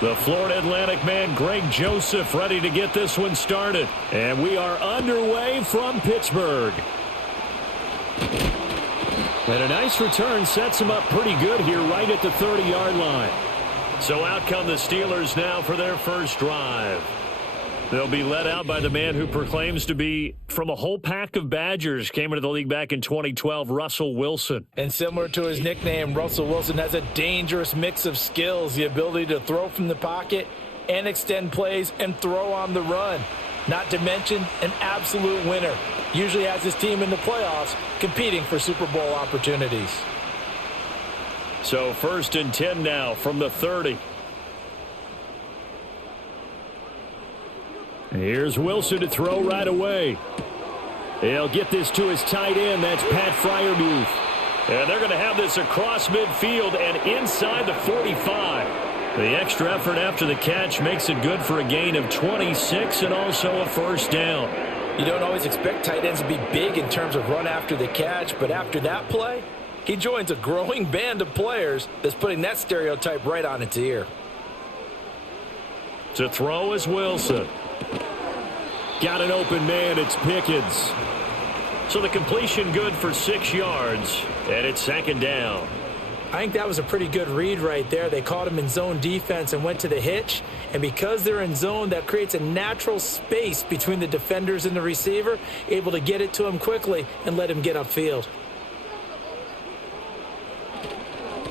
The Florida Atlantic man, Greg Joseph, ready to get this one started. And we are underway from Pittsburgh. And a nice return sets him up pretty good here right at the 30-yard line. So out come the Steelers now for their first drive. They'll be led out by the man who proclaims to be from a whole pack of Badgers. Came into the league back in 2012, Russell Wilson. And similar to his nickname, Russell Wilson has a dangerous mix of skills, the ability to throw from the pocket and extend plays and throw on the run. Not to mention an absolute winner. Usually has his team in the playoffs competing for Super Bowl opportunities. So 1st and 10 now from the 30. Here's Wilson to throw right away. He'll get this to his tight end. That's Pat Freiermuth. And they're going to have this across midfield and inside the 45. The extra effort after the catch makes it good for a gain of 26 and also a first down. You don't always expect tight ends to be big in terms of run after the catch, but after that play, he joins a growing band of players that's putting that stereotype right on its ear. To throw is Wilson. Got an open man, it's Pickens. So the completion good for 6 yards, and it's 2nd down. I think that was a pretty good read right there. They caught him in zone defense and went to the hitch. And because they're in zone, that creates a natural space between the defenders and the receiver, able to get it to him quickly and let him get upfield.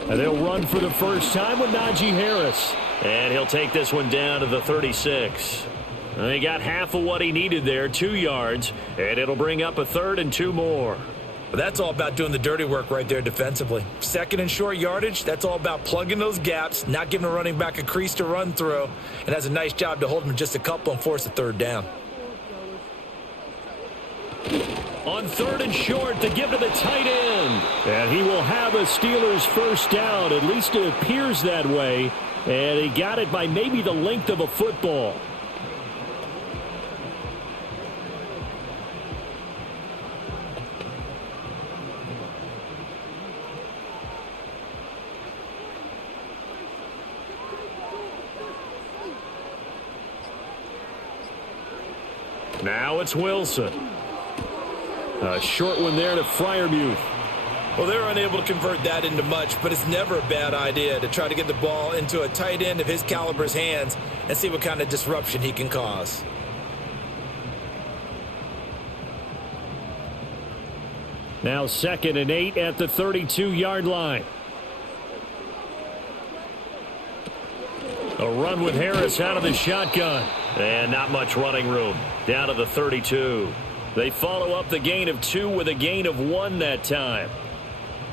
And they'll run for the first time with Najee Harris. And he'll take this one down to the 36. He got half of what he needed there, 2 yards, and it'll bring up a 3rd and 2 more. But that's all about doing the dirty work right there defensively. 2nd and short yardage, that's all about plugging those gaps, not giving a running back a crease to run through, and has a nice job to hold him just a couple and force a 3rd down. On 3rd and short, to give to the tight end. And he will have a Steelers first down, at least it appears that way. And he got it by maybe the length of a football. Now it's Wilson. A short one there to Freiermuth. Well, they're unable to convert that into much, but it's never a bad idea to try to get the ball into a tight end of his caliber's hands and see what kind of disruption he can cause. Now 2nd and 8 at the 32-yard line. A run with Harris out of the shotgun. And not much running room. Down to the 32. They follow up the gain of 2 with a gain of 1 that time.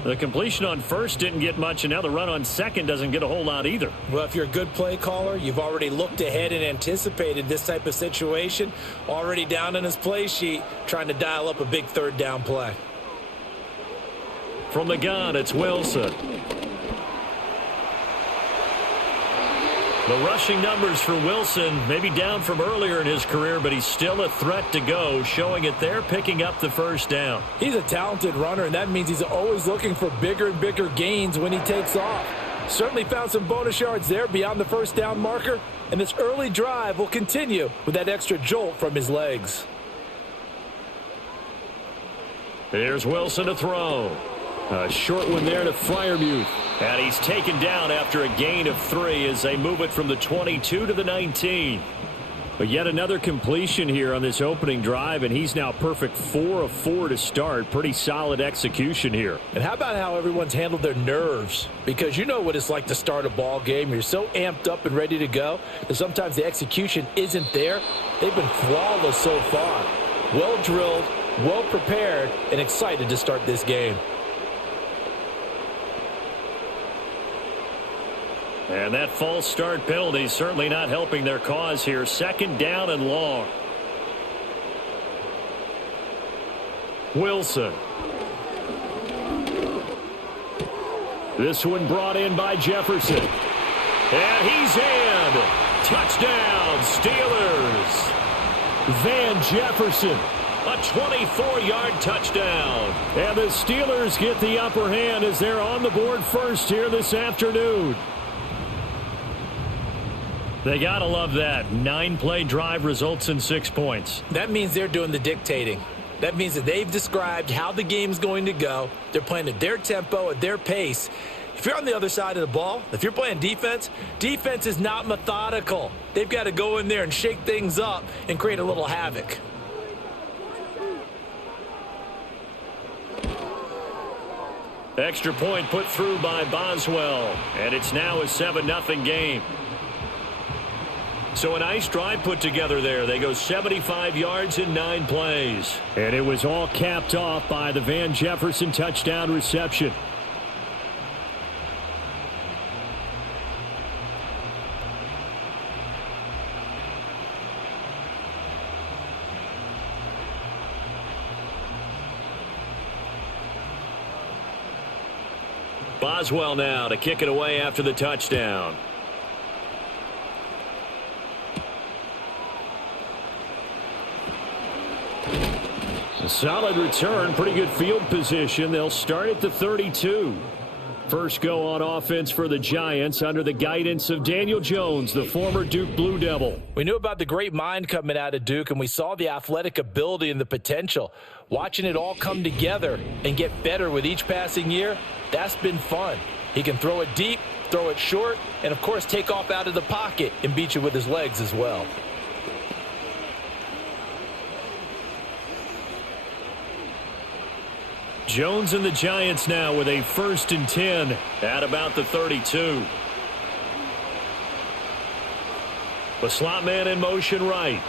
The completion on 1st didn't get much, and now the run on 2nd doesn't get a whole lot either. Well, if you're a good play caller, you've already looked ahead and anticipated this type of situation. Already down in his play sheet, trying to dial up a big 3rd down play. From the gun, it's Wilson. The rushing numbers for Wilson maybe down from earlier in his career, but he's still a threat to go, showing it there, picking up the first down. He's a talented runner, and that means he's always looking for bigger and bigger gains when he takes off. Certainly found some bonus yards there beyond the first down marker, and this early drive will continue with that extra jolt from his legs. There's Wilson to throw. A short one there to Freiermuth. And he's taken down after a gain of 3 as they move it from the 22 to the 19. But yet another completion here on this opening drive, and he's now perfect 4 of 4 to start. Pretty solid execution here. And how about how everyone's handled their nerves? Because you know what it's like to start a ball game. You're so amped up and ready to go that sometimes the execution isn't there. They've been flawless so far. Well drilled, well prepared, and excited to start this game. And that false start penalty certainly not helping their cause here. 2nd down and long. Wilson. This one brought in by Jefferson. And he's in. Touchdown, Steelers. Van Jefferson. A 24-yard touchdown. And the Steelers get the upper hand as they're on the board first here this afternoon. They got to love that. 9-play drive results in 6 points. That means they're doing the dictating. That means that they've described how the game's going to go. They're playing at their tempo, at their pace. If you're on the other side of the ball, if you're playing defense, defense is not methodical. They've got to go in there and shake things up and create a little havoc. Extra point put through by Boswell, and it's now a 7-0 game. So a nice drive put together there. They go 75 yards in 9 plays. And it was all capped off by the Van Jefferson touchdown reception. Boswell now to kick it away after the touchdown. A solid return, pretty good field position. They'll start at the 32. First go on offense for the Giants under the guidance of Daniel Jones, the former Duke Blue Devil. We knew about the great mind coming out of Duke, and we saw the athletic ability and the potential. Watching it all come together and get better with each passing year, that's been fun. He can throw it deep, throw it short, and, of course, take off out of the pocket and beat you with his legs as well. Jones and the Giants now with a 1st and 10 at about the 32. The slot man in motion right.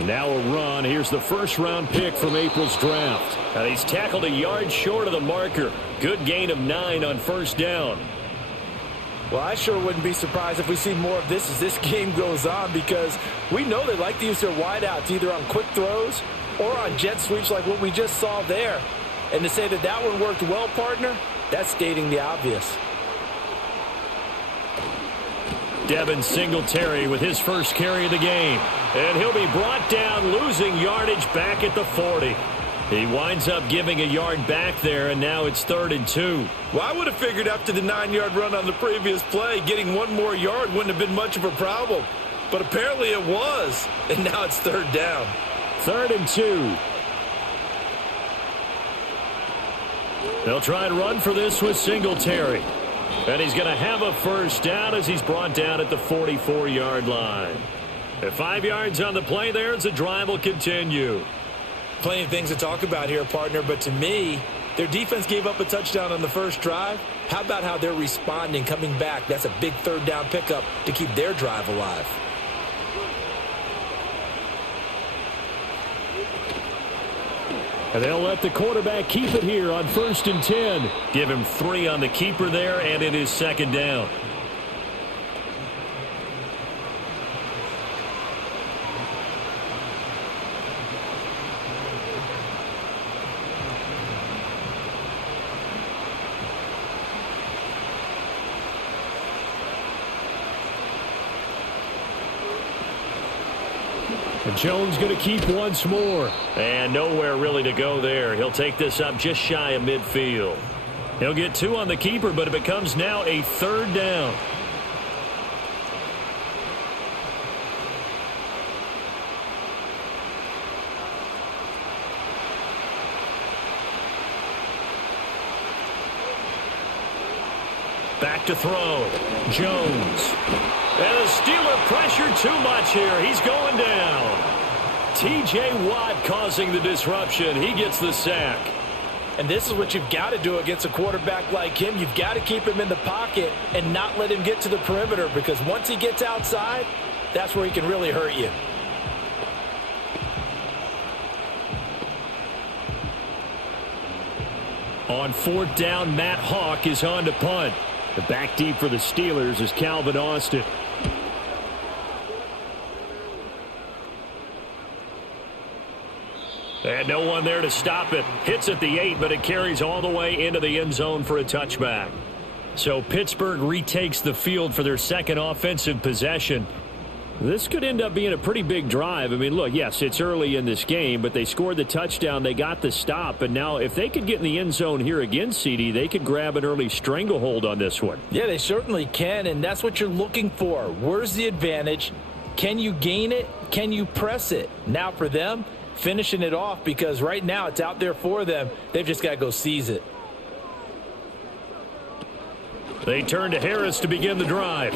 Now a run. Here's the first-round pick from April's draft. And he's tackled a yard short of the marker. Good gain of 9 on 1st down. Well, I sure wouldn't be surprised if we see more of this as this game goes on, because we know they like to use their wideouts either on quick throws or on jet sweeps like what we just saw there. And to say that that one worked well, partner, that's stating the obvious. Devin Singletary with his first carry of the game. And he'll be brought down, losing yardage back at the 40. He winds up giving a yard back there, and now it's 3rd and 2. Well, I would have figured after the 9-yard run on the previous play, getting one more yard wouldn't have been much of a problem. But apparently it was, and now it's 3rd down. 3rd and 2. They'll try and run for this with Singletary. And he's going to have a 1st down as he's brought down at the 44-yard line. At 5 yards on the play there as the drive will continue. Plenty of things to talk about here, partner, but to me, their defense gave up a touchdown on the first drive. How about how they're responding, coming back? That's a big 3rd down pickup to keep their drive alive. And they'll let the quarterback keep it here on 1st and 10. Give him 3 on the keeper there, and it is 2nd down. And Jones going to keep once more. And nowhere really to go there. He'll take this up just shy of midfield. He'll get 2 on the keeper, but it becomes now a 3rd down. Back to throw. Jones. And the Steeler pressure too much here. He's going down. T.J. Watt causing the disruption. He gets the sack. And this is what you've got to do against a quarterback like him. You've got to keep him in the pocket and not let him get to the perimeter, because once he gets outside, that's where he can really hurt you. On 4th down, Matt Hawk is on to punt. The back deep for the Steelers is Calvin Austin. And no one there to stop it. Hits at the 8, but it carries all the way into the end zone for a touchback. So Pittsburgh retakes the field for their second offensive possession. This could end up being a pretty big drive. I mean, look, yes, it's early in this game, but they scored the touchdown. They got the stop. And now if they could get in the end zone here again, CD, they could grab an early stranglehold on this one. Yeah, they certainly can, and that's what you're looking for. Where's the advantage? Can you gain it? Can you press it? Now for them, finishing it off, because right now it's out there for them. They've just got to go seize it. They turn to Harris to begin the drive.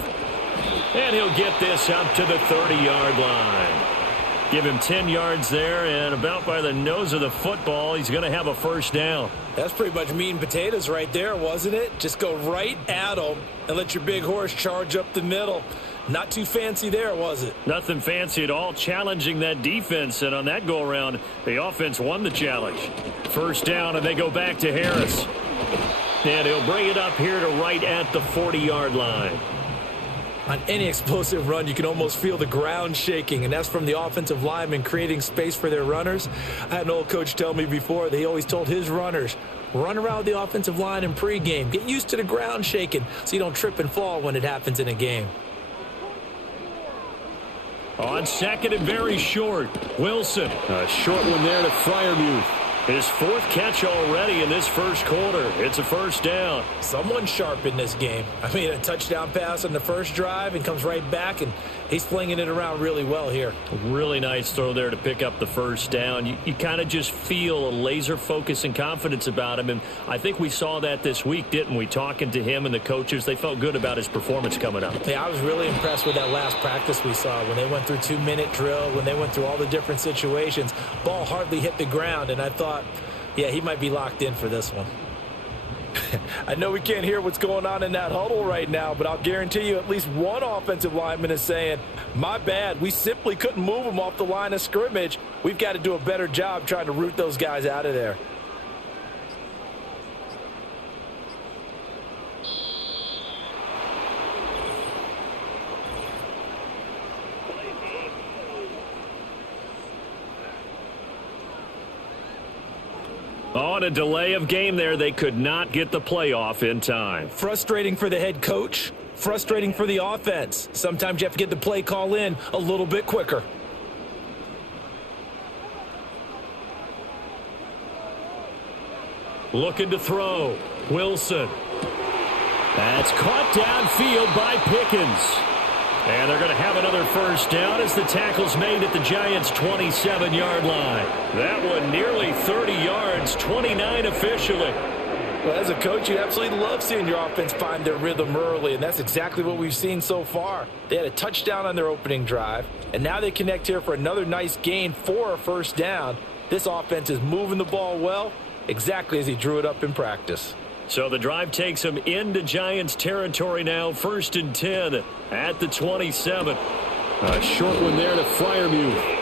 And he'll get this up to the 30-yard line. Give him 10 yards there, and about by the nose of the football, he's going to have a first down. That's pretty much meat and potatoes right there, wasn't it? Just go right at him and let your big horse charge up the middle. Not too fancy there, was it? Nothing fancy at all, challenging that defense, and on that go-around, the offense won the challenge. First down, and they go back to Harris. And he'll bring it up here to right at the 40-yard line. On any explosive run, you can almost feel the ground shaking, and that's from the offensive linemen creating space for their runners. I had an old coach tell me before that he always told his runners, run around the offensive line in pregame. Get used to the ground shaking so you don't trip and fall when it happens in a game. On second and very short, Wilson. A short one there to Freiermuth. His fourth catch already in this first quarter. It's a first down. Someone sharp in this game. I mean, a touchdown pass on the first drive and comes right back, and he's flinging it around really well here. Really nice throw there to pick up the first down. You kind of just feel a laser focus and confidence about him, and I think we saw that this week, didn't we? Talking to him and the coaches, they felt good about his performance coming up. Yeah, I was really impressed with that last practice we saw when they went through 2-minute drill, when they went through all the different situations. Ball hardly hit the ground, and I thought, yeah, he might be locked in for this one. I know we can't hear what's going on in that huddle right now, but I'll guarantee you at least one offensive lineman is saying, my bad, we simply couldn't move them off the line of scrimmage. We've got to do a better job trying to root those guys out of there. On a delay of game there, they could not get the playoff in time. Frustrating for the head coach, frustrating for the offense. Sometimes you have to get the play call in a little bit quicker. Looking to throw. Wilson. That's caught downfield by Pickens. And they're going to have another first down as the tackle's made at the Giants' 27-yard line. That one nearly 30 yards, 29 officially. Well, as a coach, you absolutely love seeing your offense find their rhythm early, and that's exactly what we've seen so far. They had a touchdown on their opening drive, and now they connect here for another nice gain for a first down. This offense is moving the ball well, exactly as he drew it up in practice. So the drive takes them into Giants territory now, 1st and 10 at the 27. A short one there to Freiermuth.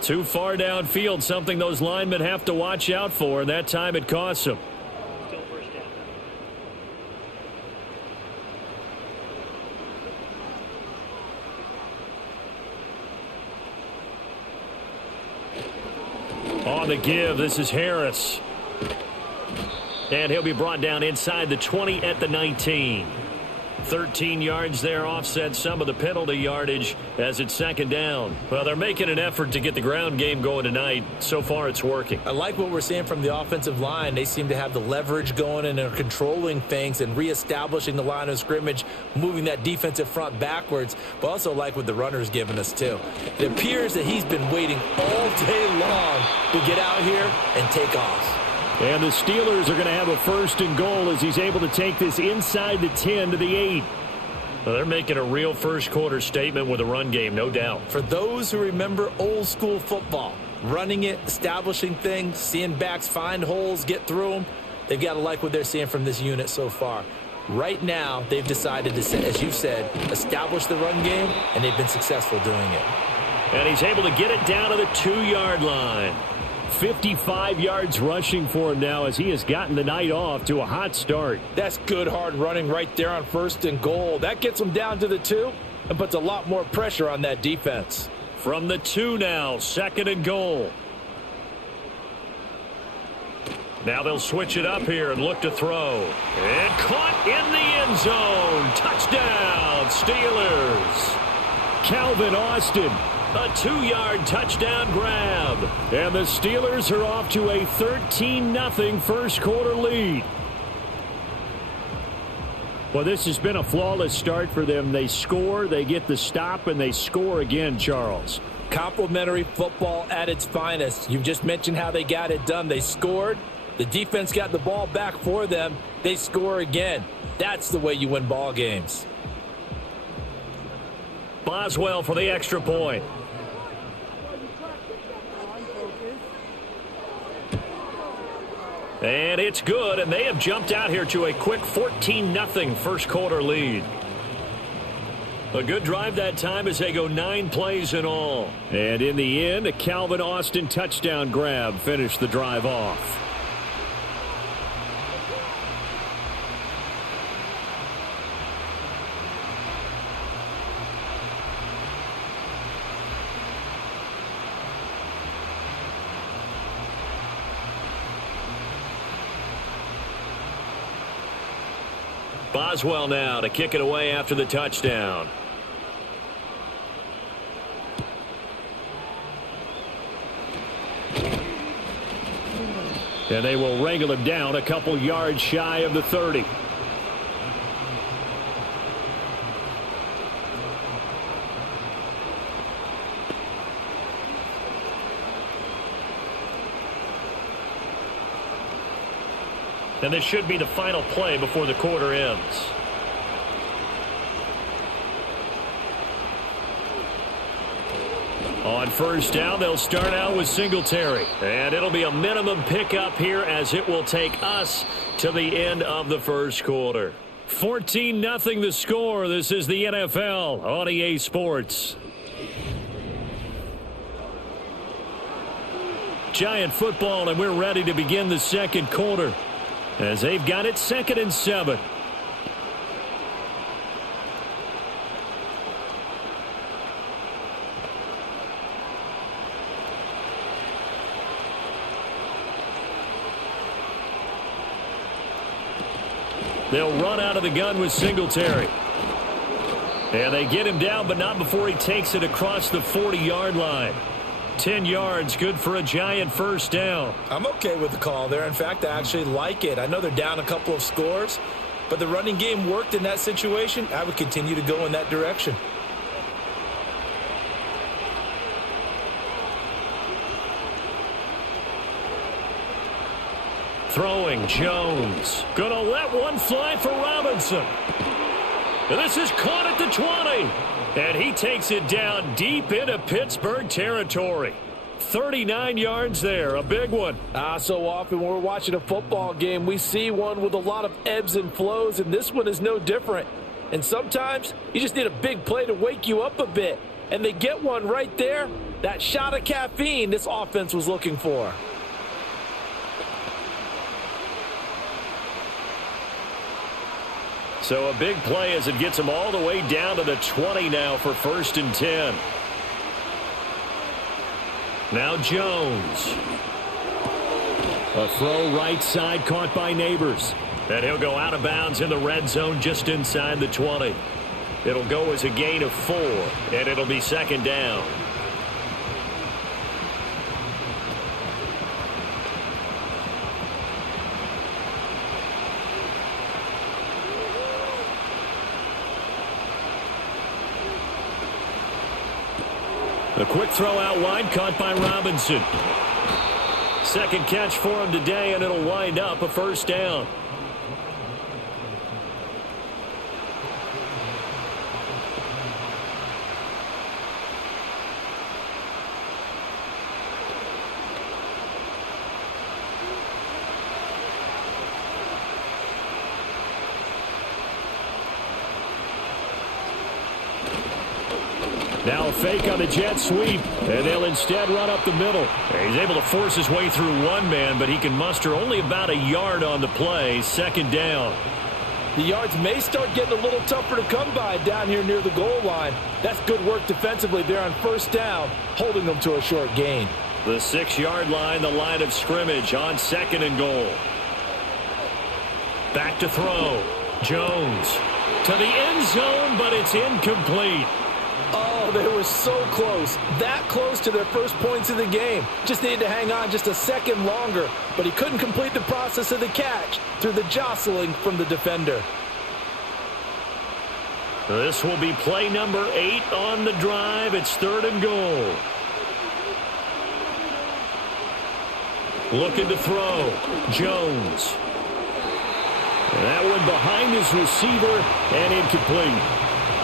Too far downfield, something those linemen have to watch out for, and that time it costs them. On the give, this is Harris. And he'll be brought down inside the 20 at the 19. 13 yards there, offset some of the penalty yardage as it's second down. Well, they're making an effort to get the ground game going tonight. So far, it's working. I like what we're seeing from the offensive line. They seem to have the leverage going and are controlling things and reestablishing the line of scrimmage, moving that defensive front backwards, but also like what the runner's giving us, too. It appears that he's been waiting all day long to get out here and take off. And the Steelers are going to have a 1st and goal as he's able to take this inside the 10 to the 8. Well, they're making a real first quarter statement with a run game, no doubt. For those who remember old school football, running it, establishing things, seeing backs find holes, get through them, they've got to like what they're seeing from this unit so far. Right now, they've decided to, as you said, establish the run game, and they've been successful doing it. And he's able to get it down to the 2-yard line. 55 yards rushing for him now as he has gotten the night off to a hot start. That's good hard running right there on 1st and goal. That gets him down to the 2 and puts a lot more pressure on that defense. From the 2 now, 2nd and goal. Now they'll switch it up here and look to throw. And caught in the end zone. Touchdown, Steelers. Calvin Austin, a 2-yard touchdown grab. And the Steelers are off to a 13-0 first quarter lead. Well, this has been a flawless start for them. They score, they get the stop, and they score again, Charles. Complimentary football at its finest. You've just mentioned how they got it done. They scored. The defense got the ball back for them. They score again. That's the way you win ball games. Boswell for the extra point. And it's good, and they have jumped out here to a quick 14-0 first quarter lead. A good drive that time as they go 9 plays in all. And in the end, a Calvin Austin touchdown grab finished the drive off. Boswell now to kick it away after the touchdown. And they will wrangle him down a couple yards shy of the 30. And this should be the final play before the quarter ends. On first down, they'll start out with Singletary. And it'll be a minimum pickup here as it will take us to the end of the first quarter. 14-0 the score. This is the NFL on EA Sports. Giant football, and we're ready to begin the second quarter, as they've got it 2nd and 7. They'll run out of the gun with Singletary. And they get him down, but not before he takes it across the 40-yard line. 10 yards, good for a Giant first down. I'm okay with the call there. In fact, I actually like it. I know they're down a couple of scores, but the running game worked in that situation. I would continue to go in that direction. Throwing, Jones. Gonna let one fly for Robinson. And this is caught at the 20. And he takes it down deep into Pittsburgh territory. 39 yards there, a big one. So often when we're watching a football game, we see one with a lot of ebbs and flows, and this one is no different. And sometimes you just need a big play to wake you up a bit. And they get one right there. That shot of caffeine this offense was looking for. So a big play as it gets him all the way down to the 20 now for 1st and 10. Now Jones. A throw right side caught by Neighbors. And he'll go out of bounds in the red zone just inside the 20. It'll go as a gain of 4, and it'll be 2nd down. A quick throw out wide, caught by Robinson. Second catch for him today, and it'll wind up a 1st down. Now a fake on the jet sweep, and they'll instead run up the middle. He's able to force his way through one man, but he can muster only about a yard on the play. 2nd down. The yards may start getting a little tougher to come by down here near the goal line. That's good work defensively there on 1st down, holding them to a short gain. The 6-yard line, the line of scrimmage on 2nd and goal. Back to throw. Jones to the end zone, but it's incomplete. Oh, they were so close. That close to their first points of the game. Just needed to hang on just a second longer, but he couldn't complete the process of the catch through the jostling from the defender. This will be play number 8 on the drive. It's 3rd and goal. Looking to throw. Jones. And that one behind his receiver and incomplete.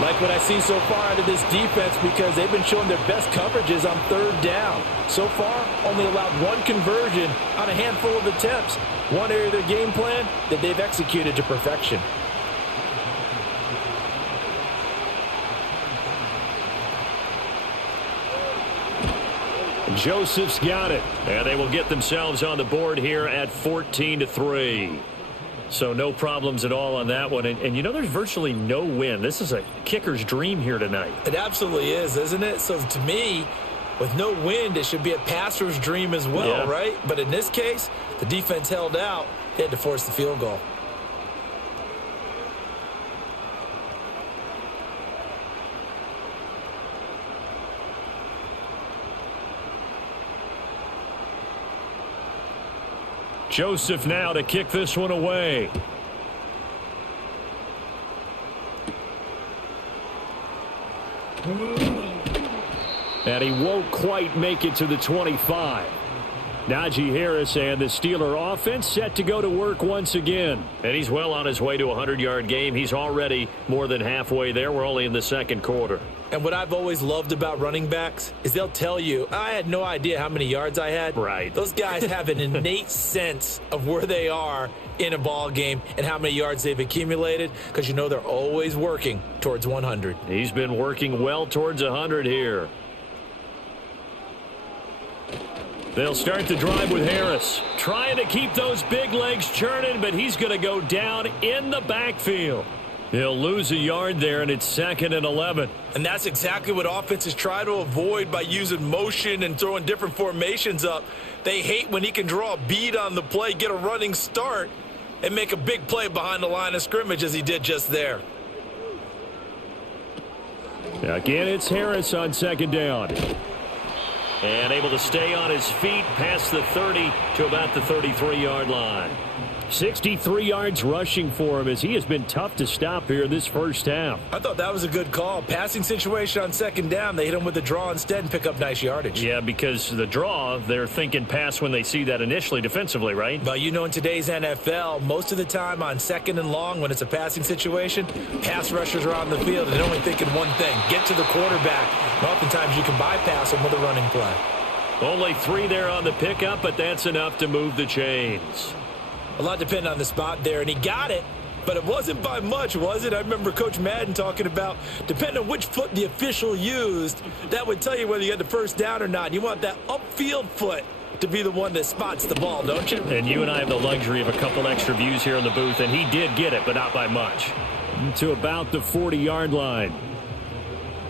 Like what I see so far out of this defense, because they've been showing their best coverages on 3rd down. So far, only allowed 1 conversion on a handful of attempts. One area of their game plan that they've executed to perfection. Joseph's got it, and they will get themselves on the board here at 14-3. So no problems at all on that one. And you know, there's virtually no win. This is a kicker's dream here tonight. It absolutely is, isn't it? So to me, with no wind, it should be a passer's dream as well, right? But in this case, the defense held out. They had to force the field goal. Joseph now to kick this one away. And he won't quite make it to the 25. Najee Harris and the Steeler offense set to go to work once again. And he's well on his way to a 100-yard game. He's already more than halfway there. We're only in the 2nd quarter. And what I've always loved about running backs is they'll tell you, I had no idea how many yards I had. Right. Those guys have an innate sense of where they are in a ball game and how many yards they've accumulated, because you know they're always working towards 100. He's been working well towards 100 here. They'll start the drive with Harris, trying to keep those big legs churning, but he's going to go down in the backfield. He'll lose a yard there, and it's 2nd and 11. And that's exactly what offenses try to avoid by using motion and throwing different formations up. They hate when he can draw a bead on the play, get a running start, and make a big play behind the line of scrimmage as he did just there. Again, it's Harris on 2nd down. And able to stay on his feet past the 30 to about the 33-yard line. 63 yards rushing for him as he has been tough to stop here this first half. I thought that was a good call. Passing situation on 2nd down. They hit him with the draw instead and pick up nice yardage. Yeah, because the draw, they're thinking pass when they see that initially defensively, right? But you know, in today's NFL, most of the time on 2nd and long, when it's a passing situation, pass rushers are on the field and they're only thinking one thing, get to the quarterback. And oftentimes you can bypass them with a running play. Only 3 there on the pickup, but that's enough to move the chains. A lot depended on the spot there, and he got it, but it wasn't by much, was it? I remember Coach Madden talking about, depending on which foot the official used, that would tell you whether you had the first down or not. You want that upfield foot to be the one that spots the ball, don't you? And you and I have the luxury of a couple extra views here in the booth, and he did get it, but not by much. To about the 40-yard line.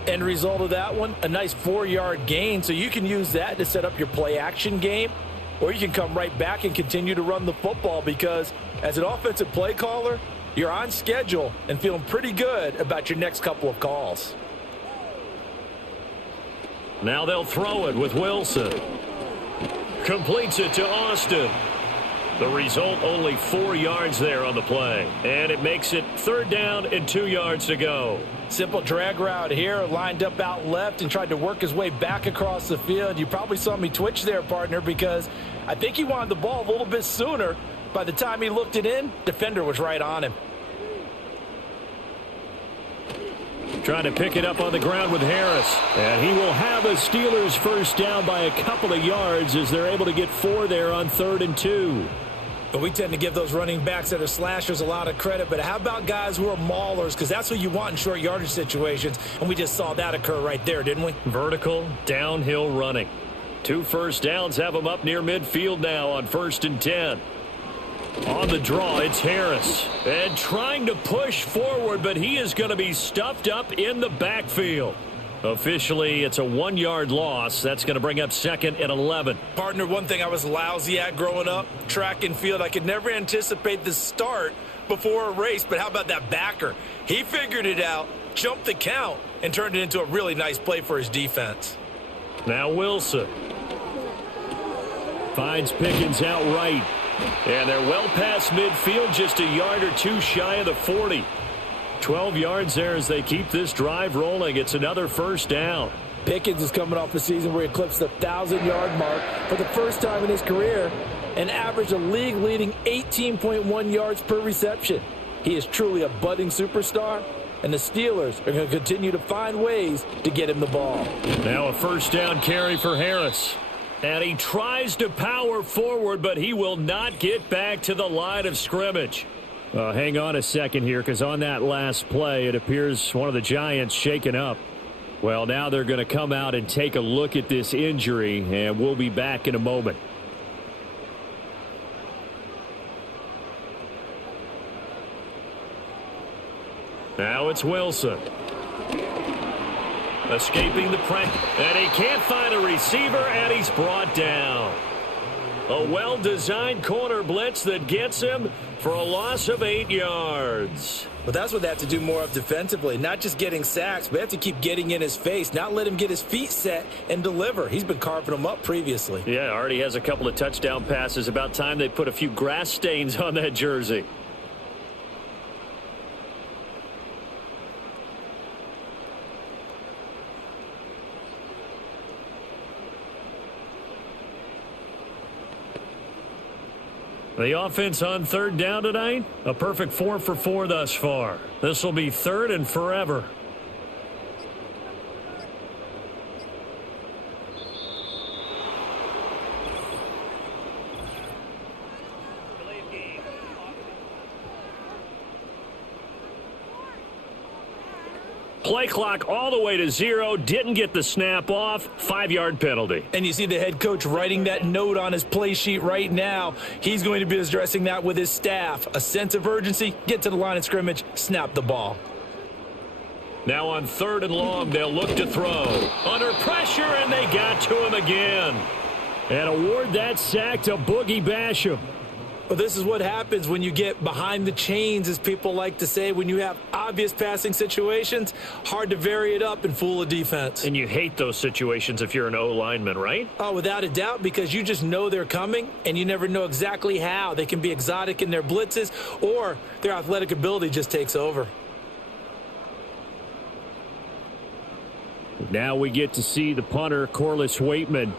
End result of that one, a nice 4-yard gain, so you can use that to set up your play-action game. Or you can come right back and continue to run the football, because as an offensive play caller, you're on schedule and feeling pretty good about your next couple of calls. Now they'll throw it with Wilson. Completes it to Austin. The result, only 4 yards there on the play. And it makes it 3rd down and 2 yards to go. Simple drag route here, lined up out left and tried to work his way back across the field. You probably saw me twitch there, partner, because I think he wanted the ball a little bit sooner. By the time he looked it in, defender was right on him. Trying to pick it up on the ground with Harris. And he will have a Steelers first down by a couple of yards as they're able to get 4 there on 3rd and 2. But we tend to give those running backs that are slashers a lot of credit. But how about guys who are maulers? Because that's what you want in short yardage situations. And we just saw that occur right there, didn't we? Vertical, downhill running. 2 first downs have them up near midfield now on 1st and 10. On the draw, it's Harris. And trying to push forward, but he is going to be stuffed up in the backfield. Officially, it's a 1-yard loss. That's going to bring up 2nd and 11. Partner, one thing I was lousy at growing up, track and field, I could never anticipate the start before a race, but how about that backer? He figured it out, jumped the count, and turned it into a really nice play for his defense. Now Wilson finds Pickens out right. And they're well past midfield, just a yard or two shy of the 40. 12 yards there as they keep this drive rolling. It's another first down. Pickens is coming off a season where he eclipsed the 1,000-yard mark for the first time in his career and averaged a league-leading 18.1 yards per reception. He is truly a budding superstar, and the Steelers are going to continue to find ways to get him the ball. Now a first down carry for Harris. And he tries to power forward, but he will not get back to the line of scrimmage. Hang on a second here, because on that last play, it appears one of the Giants shaken up. Well, now they're going to come out and take a look at this injury, and we'll be back in a moment. Now it's Wilson. Escaping the pressure, and he can't find a receiver, and he's brought down. A well-designed corner blitz that gets him for a loss of 8 yards. But that's what they have to do more of defensively, not just getting sacks, but they have to keep getting in his face, not let him get his feet set and deliver. He's been carving them up previously. Yeah, already has a couple of touchdown passes. About time they put a few grass stains on that jersey. The offense on third down tonight, a perfect 4 for 4 thus far. This will be third and forever. Play clock all the way to 0. Didn't get the snap off. 5-yard penalty. And you see the head coach writing that note on his play sheet right now. He's going to be addressing that with his staff. A sense of urgency, get to the line of scrimmage, snap the ball. Now on third and long, they'll look to throw. Under pressure, and they got to him again. And award that sack to Boogie Basham. Well, this is what happens when you get behind the chains, as people like to say. When you have obvious passing situations, hard to vary it up and fool a defense. And you hate those situations if you're an O-lineman, right? Oh, without a doubt, because you just know they're coming, and you never know exactly how. They can be exotic in their blitzes, or their athletic ability just takes over. Now we get to see the punter, Corliss Waitman.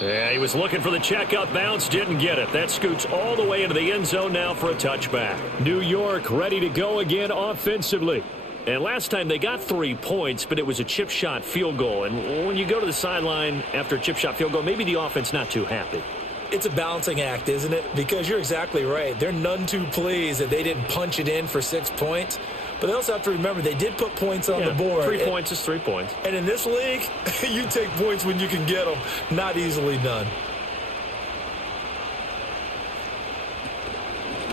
Yeah, he was looking for the checkup bounce, didn't get it. That scoots all the way into the end zone now for a touchback. New York ready to go again offensively. And last time they got 3 points, but it was a chip shot field goal. And when you go to the sideline after a chip shot field goal, maybe the offense not too happy. It's a balancing act, isn't it? Because you're exactly right. They're none too pleased that they didn't punch it in for 6 points. But they also have to remember they did put points on the board. 3 points is 3 points. And in this league, you take points when you can get them. Not easily done.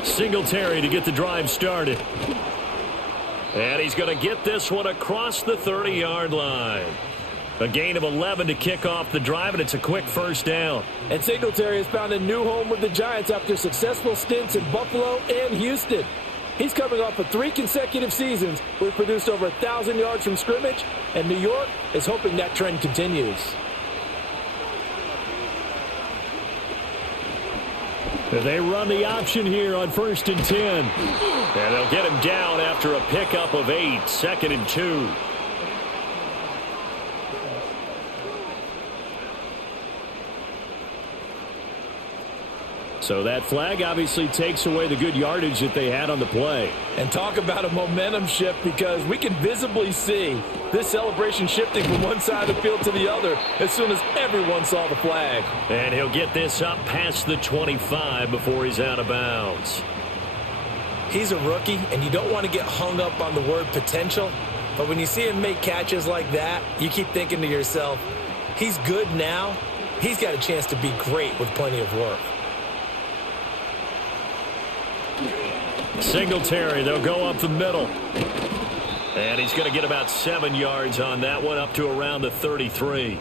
Singletary to get the drive started. And he's going to get this one across the 30-yard line. A gain of 11 to kick off the drive, and it's a quick first down. And Singletary has found a new home with the Giants after successful stints in Buffalo and Houston. He's coming off of 3 consecutive seasons where he produced over 1,000 yards from scrimmage, and New York is hoping that trend continues. They run the option here on 1st and 10. And they'll get him down after a pickup of 8, 2nd and 2. So that flag obviously takes away the good yardage that they had on the play. And talk about a momentum shift, because we can visibly see this celebration shifting from one side of the field to the other as soon as everyone saw the flag. And he'll get this up past the 25 before he's out of bounds. He's a rookie, and you don't want to get hung up on the word potential. But when you see him make catches like that, you keep thinking to yourself, he's good now. He's got a chance to be great with plenty of work. Singletary, they'll go up the middle. And he's going to get about 7 yards on that one, up to around the 33.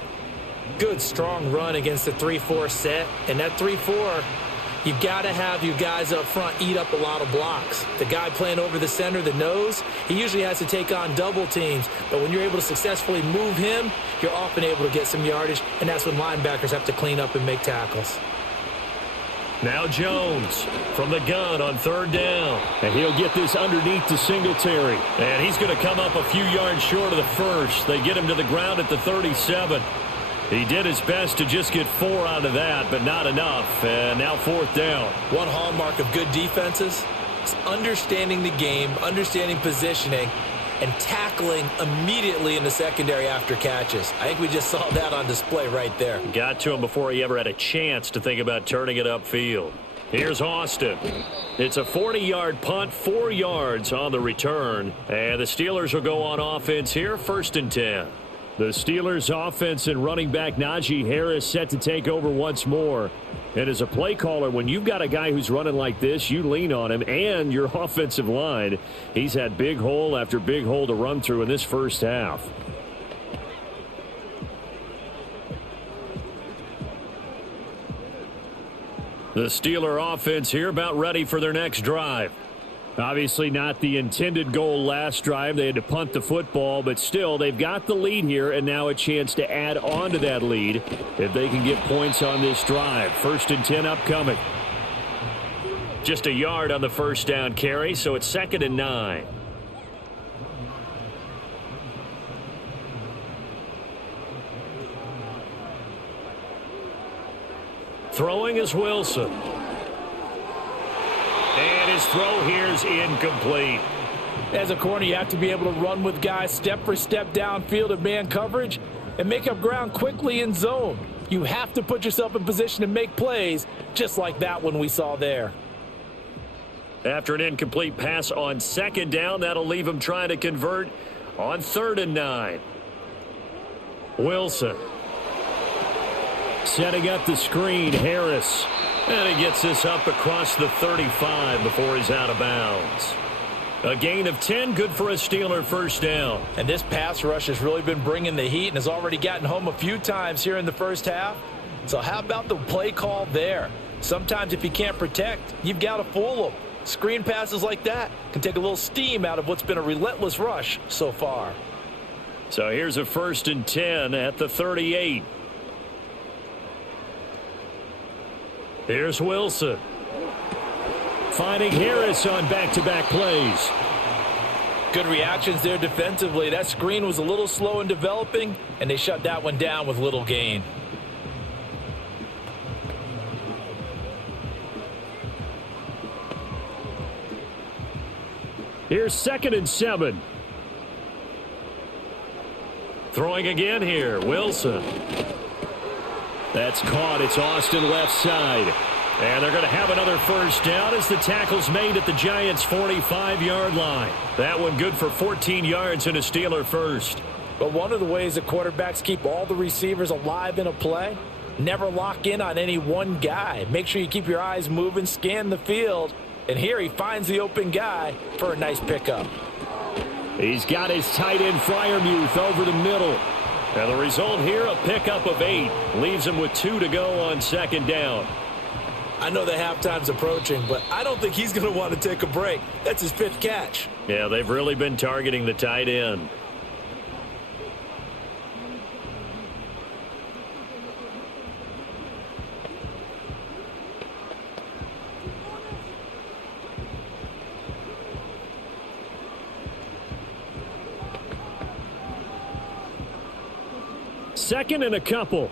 Good, strong run against the 3-4 set. And that 3-4, you've got to have your guys up front eat up a lot of blocks. The guy playing over the center, the nose, he usually has to take on double teams. But when you're able to successfully move him, you're often able to get some yardage, and that's when linebackers have to clean up and make tackles. Now Jones from the gun on 3rd down. And he'll get this underneath to Singletary. And he's going to come up a few yards short of the first. They get him to the ground at the 37. He did his best to just get 4 out of that, but not enough. And now 4th down. One hallmark of good defenses is understanding the game, understanding positioning, and tackling immediately in the secondary after catches. I think we just saw that on display right there. Got to him before he ever had a chance to think about turning it upfield. Here's Austin. It's a 40-yard punt, 4 yards on the return. And the Steelers will go on offense here, 1st and 10. The Steelers offense and running back Najee Harris set to take over once more. And as a play caller, when you've got a guy who's running like this, you lean on him and your offensive line. He's had big hole after big hole to run through in this first half. The Steeler offense here about ready for their next drive. Obviously not the intended goal last drive. They had to punt the football, but still they've got the lead here and now a chance to add on to that lead if they can get points on this drive. 1st and 10 upcoming. Just a yard on the 1st down carry, so it's 2nd and 9. Throwing is Wilson. And his throw here is incomplete. As a corner, you have to be able to run with guys step for step downfield of man coverage and make up ground quickly in zone. You have to put yourself in position to make plays just like that one we saw there. After an incomplete pass on 2nd down, that'll leave him trying to convert on 3rd and 9. Wilson. Setting up the screen, Harris. And he gets this up across the 35 before he's out of bounds. A gain of 10, good for a Steeler 1st down. And this pass rush has really been bringing the heat and has already gotten home a few times here in the first half. So how about the play call there? Sometimes if you can't protect, you've got to fool them. Screen passes like that can take a little steam out of what's been a relentless rush so far. So here's a 1st and 10 at the 38. Here's Wilson. Finding Harris on back-to-back plays. Good reactions there defensively. That screen was a little slow in developing, and they shut that one down with little gain. Here's 2nd and 7. Throwing again here, Wilson. That's caught. It's Austin left side. And they're going to have another 1st down as the tackle's made at the Giants' 45-yard line. That one good for 14 yards and a Steeler 1st. But one of the ways that quarterbacks keep all the receivers alive in a play, never lock in on any one guy. Make sure you keep your eyes moving, scan the field. And here he finds the open guy for a nice pickup. He's got his tight end Freiermuth over the middle. And the result here, a pickup of 8. Leaves him with 2 to go on 2nd down. I know the halftime's approaching, but I don't think he's going to want to take a break. That's his 5th catch. Yeah, they've really been targeting the tight end. Second and a couple.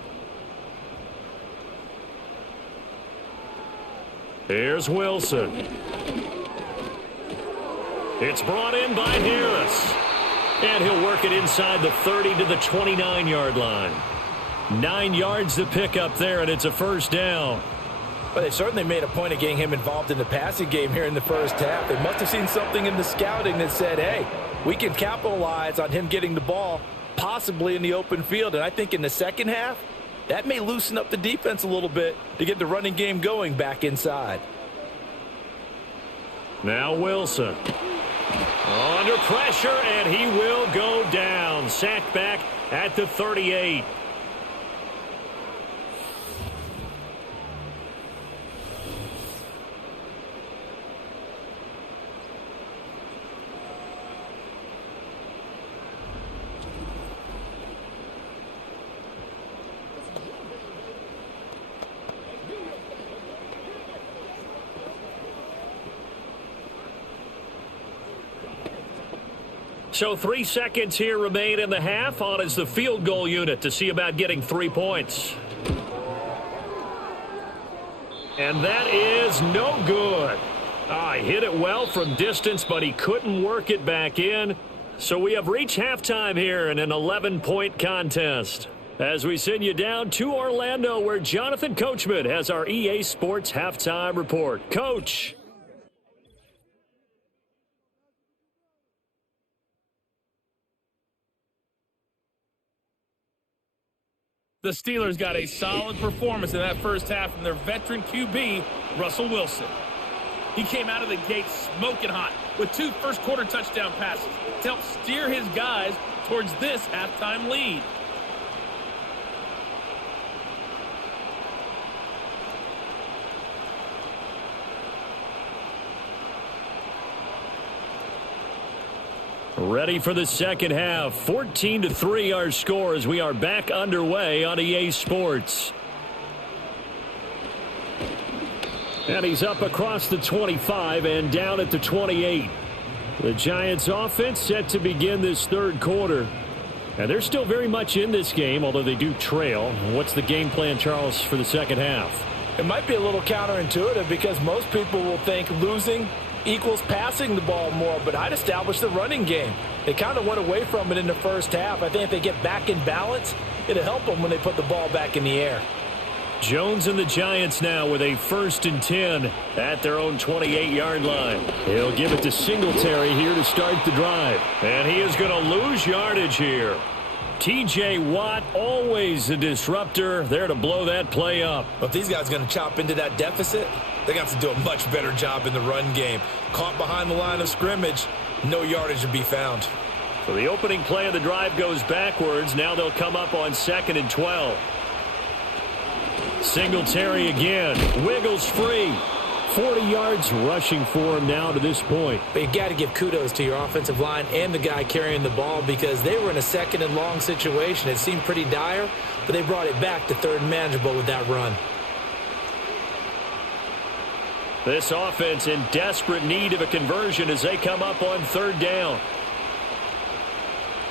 Here's Wilson. It's brought in by Harris. And he'll work it inside the 30 to the 29-yard line. 9 yards to pick up there, and it's a 1st down. But they certainly made a point of getting him involved in the passing game here in the first half. They must have seen something in the scouting that said, hey, we can capitalize on him getting the ball possibly in the open field. And I think in the second half, that may loosen up the defense a little bit to get the running game going back inside. Now Wilson. Under pressure, and he will go down. Sacked back at the 38. So 3 seconds here remain in the half. On is the field goal unit to see about getting 3 points. And that is no good. He hit it well from distance, but he couldn't work it back in. So we have reached halftime here in an 11-point contest. As we send you down to Orlando, where Jonathan Coachman has our EA Sports halftime report. Coach. The Steelers got a solid performance in that first half from their veteran QB, Russell Wilson. He came out of the gate smoking hot with 2 first-quarter touchdown passes to help steer his guys towards this halftime lead. Ready for the second half. 14-3 our score as we are back underway on EA Sports. And he's up across the 25 and down at the 28. The Giants offense set to begin this third quarter. And they're still very much in this game, although they do trail. What's the game plan, Charles, for the second half? It might be a little counterintuitive because most people will think losing equals passing the ball more, but I'd establish the running game. They kind of went away from it in the first half. I think if they get back in balance, it'll help them when they put the ball back in the air. Jones and the Giants now with a 1st and 10 at their own 28-yard line. He'll give it to Singletary here to start the drive. And he is going to lose yardage here. T.J. Watt, always a disruptor, there to blow that play up. Well, if these guys are going to chop into that deficit, they got to do a much better job in the run game. Caught behind the line of scrimmage, no yardage to be found. So the opening play of the drive goes backwards. Now they'll come up on 2nd and 12. Singletary again. Wiggles free. 40 yards rushing for him now to this point. But you got to give kudos to your offensive line and the guy carrying the ball because they were in a 2nd and long situation. It seemed pretty dire, but they brought it back to 3rd and manageable with that run. This offense in desperate need of a conversion as they come up on 3rd down.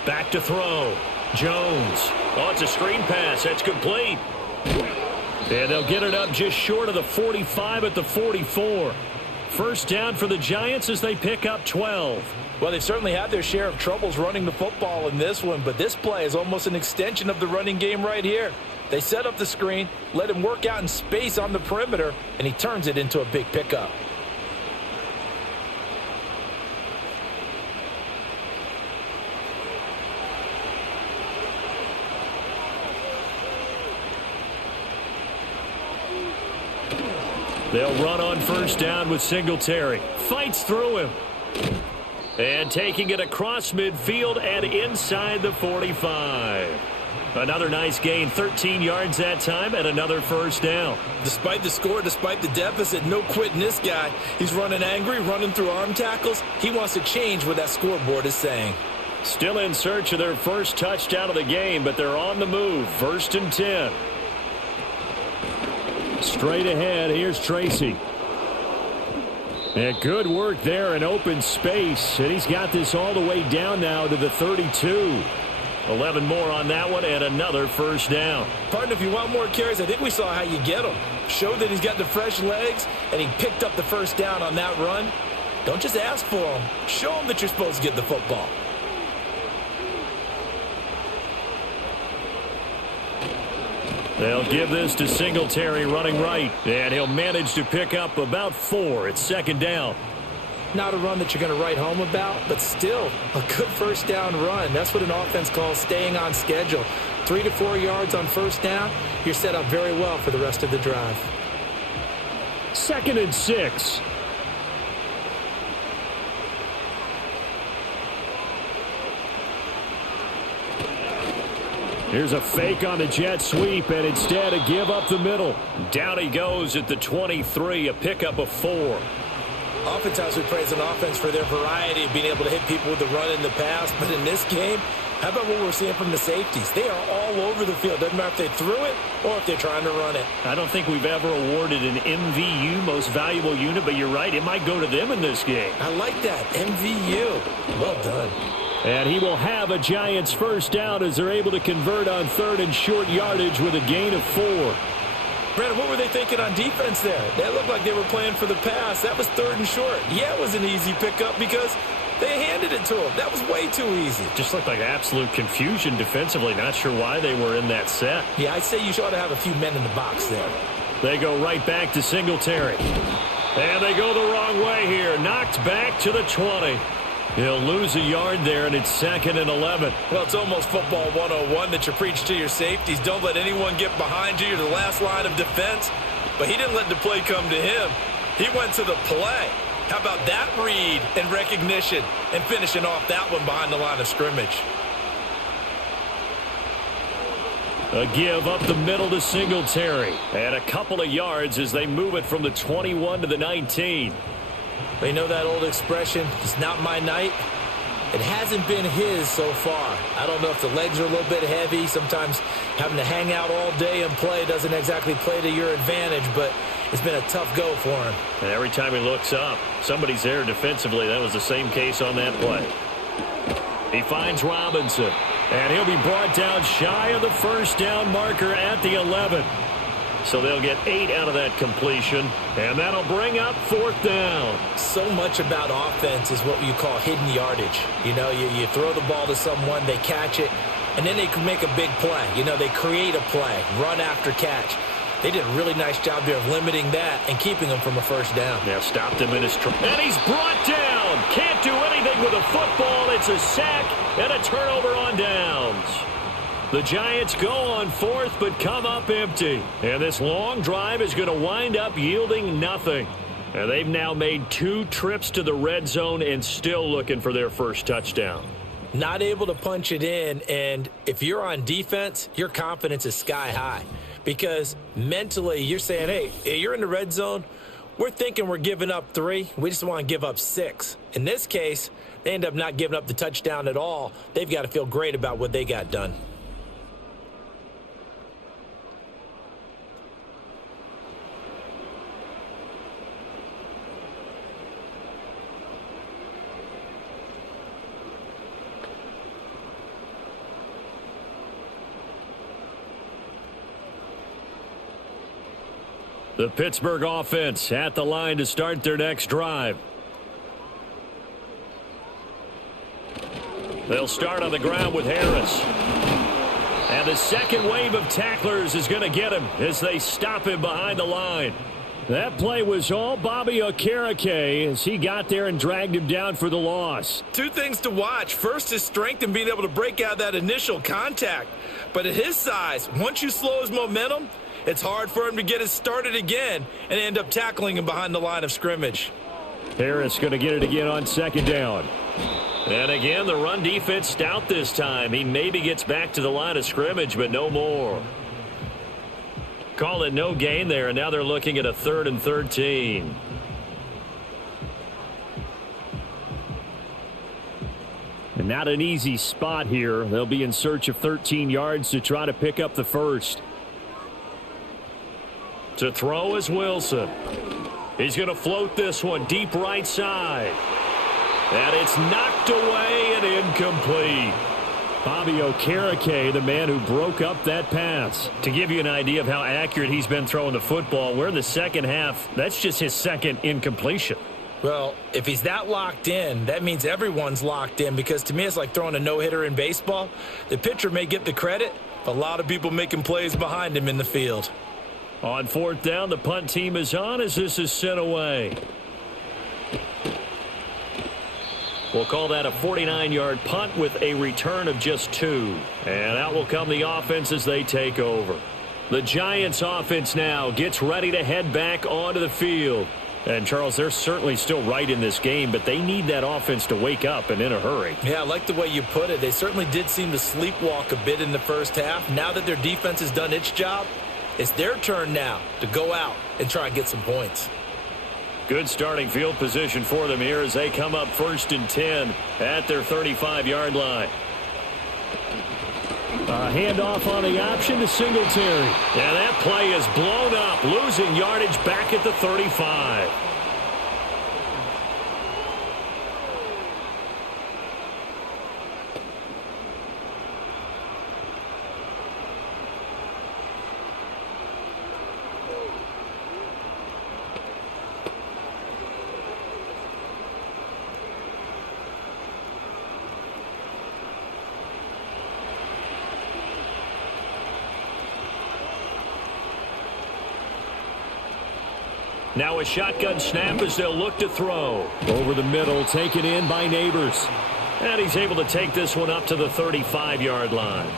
Back to throw. Jones. Oh, it's a screen pass. That's complete. And they'll get it up just short of the 45 at the 44. First down for the Giants as they pick up 12. Well, they've certainly had their share of troubles running the football in this one, but this play is almost an extension of the running game right here. They set up the screen, let him work out in space on the perimeter, and he turns it into a big pickup. They'll run on first down with Singletary. Fights through him. And taking it across midfield and inside the 45. Another nice gain, 13 yards that time, and another first down. Despite the score, despite the deficit, no quitting this guy. He's running angry, running through arm tackles. He wants to change what that scoreboard is saying. Still in search of their first touchdown of the game, but they're on the move. 1st and 10. Straight ahead, here's Tracy. And good work there in open space. And he's got this all the way down now to the 32. 11 more on that one and another first down. Partner, if you want more carries, I think we saw how you get them. Showed that he's got the fresh legs, and he picked up the first down on that run. Don't just ask for them. Show them that you're supposed to get the football. They'll give this to Singletary running right, and he'll manage to pick up about 4. It's 2nd down. Not a run that you're going to write home about, but still a good first down run. That's what an offense calls staying on schedule. 3 to 4 yards on first down, you're set up very well for the rest of the drive. 2nd and 6. Here's a fake on the jet sweep, and instead a give up the middle. Down he goes at the 23, a pickup of 4. Oftentimes we praise an offense for their variety of being able to hit people with the run in the pass, but in this game, how about what we're seeing from the safeties? They are all over the field. Doesn't matter if they threw it or if they're trying to run it. I don't think we've ever awarded an MVU, most valuable unit, but you're right, it might go to them in this game. I like that, MVU. Well done. And he will have a Giants first down as they're able to convert on 3rd and short yardage with a gain of 4. Brandon, what were they thinking on defense there? They looked like they were playing for the pass. That was 3rd and short. Yeah, it was an easy pickup because they handed it to him. That was way too easy. Just looked like absolute confusion defensively. Not sure why they were in that set. Yeah, I'd say you ought to have a few men in the box there. They go right back to Singletary. And they go the wrong way here. Knocked back to the 20. He'll lose a yard there, and it's 2nd and 11. Well, it's almost football 101 that you preach to your safeties. Don't let anyone get behind you. You're the last line of defense. But he didn't let the play come to him. He went to the play. How about that read and recognition and finishing off that one behind the line of scrimmage? A give up the middle to Singletary. And a couple of yards as they move it from the 21 to the 19. You know that old expression, it's not my night? It hasn't been his so far. I don't know if the legs are a little bit heavy. Sometimes having to hang out all day and play doesn't exactly play to your advantage, but it's been a tough go for him. And every time he looks up, somebody's there defensively. That was the same case on that play. He finds Robinson, and he'll be brought down shy of the first down marker at the 11. So they'll get 8 out of that completion, and that'll bring up 4th down. So much about offense is what you call hidden yardage. You know, you throw the ball to someone, they catch it, and then they can make a big play. You know, they create a play, run after catch. They did a really nice job there of limiting that and keeping him from a first down. Yeah, stopped him in his tracks. And he's brought down. Can't do anything with a football. It's a sack and a turnover on downs. The Giants go on 4th, but come up empty. And this long drive is going to wind up yielding nothing. And they've now made 2 trips to the red zone and still looking for their first touchdown. Not able to punch it in, and if you're on defense, your confidence is sky high. Because mentally, you're saying, hey, you're in the red zone. We're thinking we're giving up 3. We just want to give up 6. In this case, they end up not giving up the touchdown at all. They've got to feel great about what they got done. The Pittsburgh offense at the line to start their next drive. They'll start on the ground with Harris. And the second wave of tacklers is going to get him as they stop him behind the line. That play was all Bobby Okereke as he got there and dragged him down for the loss. 2 things to watch. First, his strength and being able to break out that initial contact. But at his size, once you slow his momentum, it's hard for him to get it started again and end up tackling him behind the line of scrimmage. Harris going to get it again on 2nd down. And again, the run defense stout this time. He maybe gets back to the line of scrimmage, but no more. Call it no gain there, and now they're looking at a 3rd and 13. And not an easy spot here. They'll be in search of 13 yards to try to pick up the first. To throw is Wilson. He's going to float this one deep right side. And it's knocked away and incomplete. Bobby Okereke, the man who broke up that pass. To give you an idea of how accurate he's been throwing the football, we're in the second half. That's just his 2nd incompletion. Well, if he's that locked in, that means everyone's locked in, because to me it's like throwing a no-hitter in baseball. The pitcher may get the credit, but a lot of people making plays behind him in the field. On 4th down, the punt team is on as this is sent away. We'll call that a 49-yard punt with a return of just 2. And out will come the offense as they take over. The Giants offense now gets ready to head back onto the field. And, Charles, they're certainly still right in this game, but they need that offense to wake up and in a hurry. Yeah, I like the way you put it. They certainly did seem to sleepwalk a bit in the first half. Now that their defense has done its job, it's their turn now to go out and try and get some points. Good starting field position for them here as they come up 1st and 10 at their 35-yard line. A handoff on the option to Singletary. And that play is blown up, losing yardage back at the 35. Now a shotgun snap as they'll look to throw. Over the middle, taken in by Neighbors. And he's able to take this one up to the 35-yard line.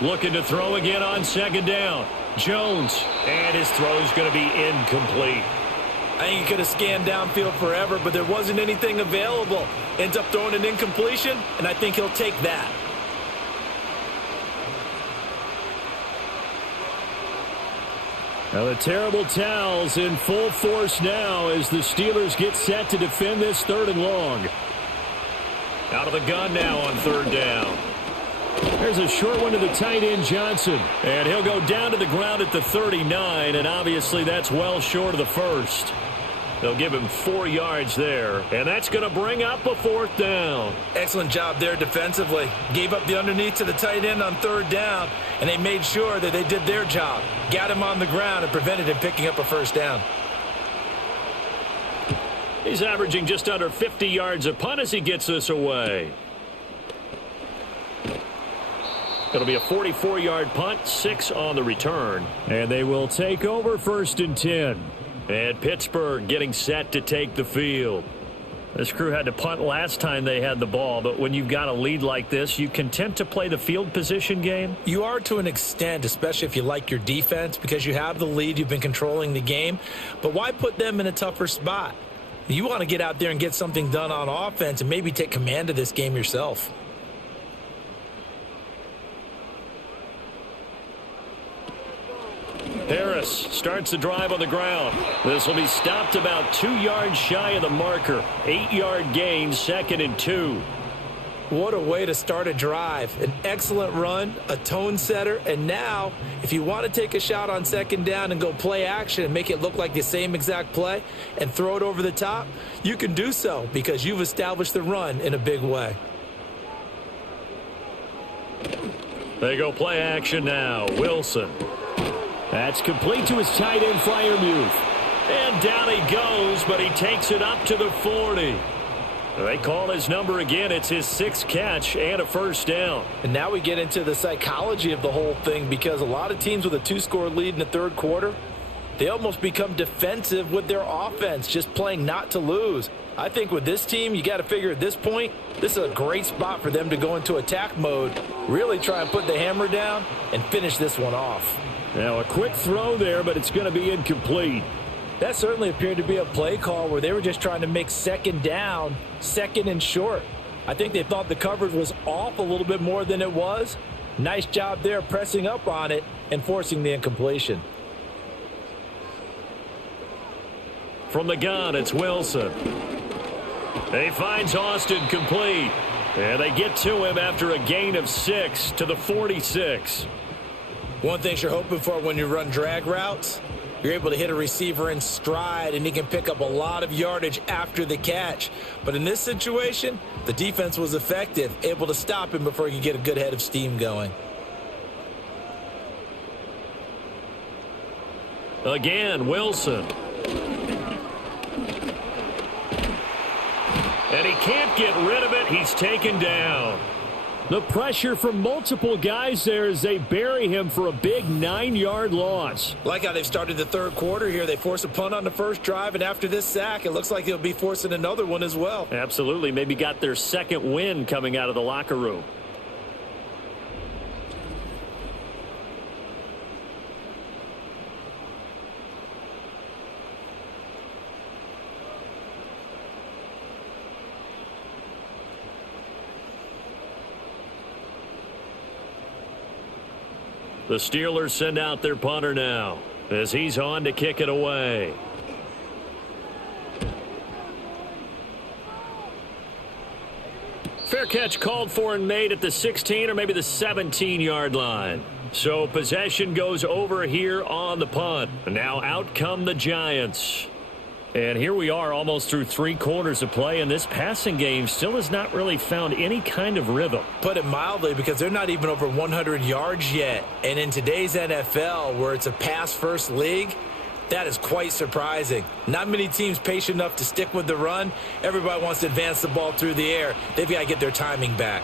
Looking to throw again on 2nd down. Jones. And his throw's going to be incomplete. I think he could have scanned downfield forever, but there wasn't anything available. Ends up throwing an incompletion, and I think he'll take that. Now the terrible towels in full force now as the Steelers get set to defend this 3rd and long. Out of the gun now on 3rd down. There's a short one to the tight end, Johnson. And he'll go down to the ground at the 39, and obviously that's well short of the first. They'll give him 4 yards there, and that's going to bring up a 4th down. Excellent job there defensively. Gave up the underneath to the tight end on 3rd down, and they made sure that they did their job. Got him on the ground and prevented him picking up a 1st down. He's averaging just under 50 yards a punt as he gets this away. It'll be a 44-yard punt, 6 on the return. And they will take over 1st and 10. And Pittsburgh getting set to take the field. This crew had to punt last time they had the ball, but when you've got a lead like this, you content to play the field position game? You are to an extent, especially if you like your defense, because you have the lead, you've been controlling the game. But why put them in a tougher spot? You want to get out there and get something done on offense and maybe take command of this game yourself. Harris starts the drive on the ground. This will be stopped about 2 yards shy of the marker. 8-yard gain, 2nd and 2. What a way to start a drive. An excellent run, a tone setter, and now if you want to take a shot on 2nd down and go play action and make it look like the same exact play and throw it over the top, you can do so because you've established the run in a big way. They go play action now. Wilson. That's complete to his tight end, Freiermuth. And down he goes, but he takes it up to the 40. They call his number again. It's his 6th catch and a 1st down. And now we get into the psychology of the whole thing because a lot of teams with a 2-score lead in the 3rd quarter, they almost become defensive with their offense, just playing not to lose. I think with this team, you got to figure at this point, this is a great spot for them to go into attack mode, really try and put the hammer down and finish this one off. Now a quick throw there, but it's going to be incomplete. That certainly appeared to be a play call where they were just trying to make 2nd down, 2nd and short. I think they thought the coverage was off a little bit more than it was. Nice job there pressing up on it and forcing the incompletion. From the gun, it's Wilson. He finds Austin complete. And they get to him after a gain of 6 to the 46. One thing you're hoping for when you run drag routes, you're able to hit a receiver in stride and he can pick up a lot of yardage after the catch. But in this situation, the defense was effective, able to stop him before he could get a good head of steam going. Again, Wilson. And he can't get rid of it. He's taken down. The pressure from multiple guys there as they bury him for a big 9-yard loss. Like how they've started the third quarter here. They force a punt on the first drive, and after this sack, it looks like they'll be forcing another one as well. Absolutely. Maybe got their second win coming out of the locker room. The Steelers send out their punter now as he's on to kick it away. Fair catch called for and made at the 16 or maybe the 17-yard line. So possession goes over here on the punt. Now out come the Giants. And here we are almost through 3 quarters of play, and this passing game still has not really found any kind of rhythm. Put it mildly, because they're not even over 100 yards yet. And in today's NFL, where it's a pass-first league, that is quite surprising. Not many teams patient enough to stick with the run. Everybody wants to advance the ball through the air. They've got to get their timing back.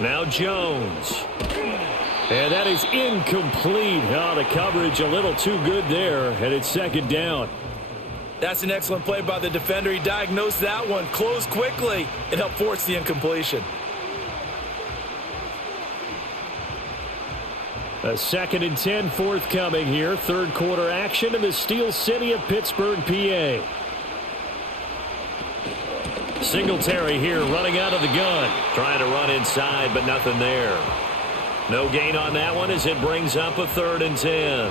Now Jones. And that is incomplete. Oh, the coverage a little too good there, and it's second down. That's an excellent play by the defender. He diagnosed that one, closed quickly, and helped force the incompletion. A 2nd and 10 forthcoming here. Third quarter action in the Steel City of Pittsburgh, PA. Singletary here running out of the gun. Trying to run inside, but nothing there. No gain on that one as it brings up a 3rd and 10.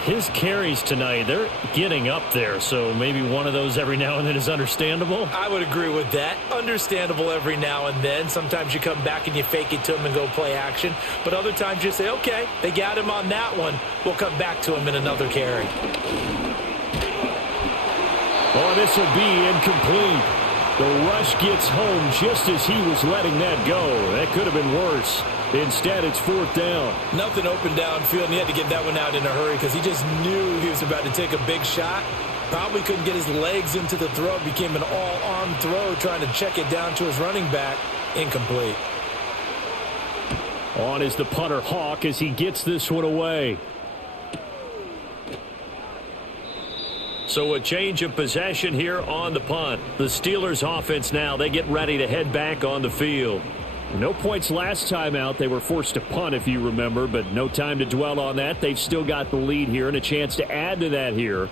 His carries tonight, they're getting up there, so maybe one of those every now and then is understandable. I would agree with that. Understandable every now and then. Sometimes you come back and you fake it to him and go play action. But other times you say, okay, they got him on that one. We'll come back to him in another carry. Oh, this will be incomplete. The rush gets home just as he was letting that go. That could have been worse. Instead, it's 4th down. Nothing open downfield, and he had to get that one out in a hurry because he just knew he was about to take a big shot. Probably couldn't get his legs into the throw. Became an all-arm throw, trying to check it down to his running back. Incomplete. On is the punter Hawk as he gets this one away. So a change of possession here on the punt. The Steelers offense now, they get ready to head back on the field. No points last time out. They were forced to punt, if you remember, but no time to dwell on that. They've still got the lead here and a chance to add to that here.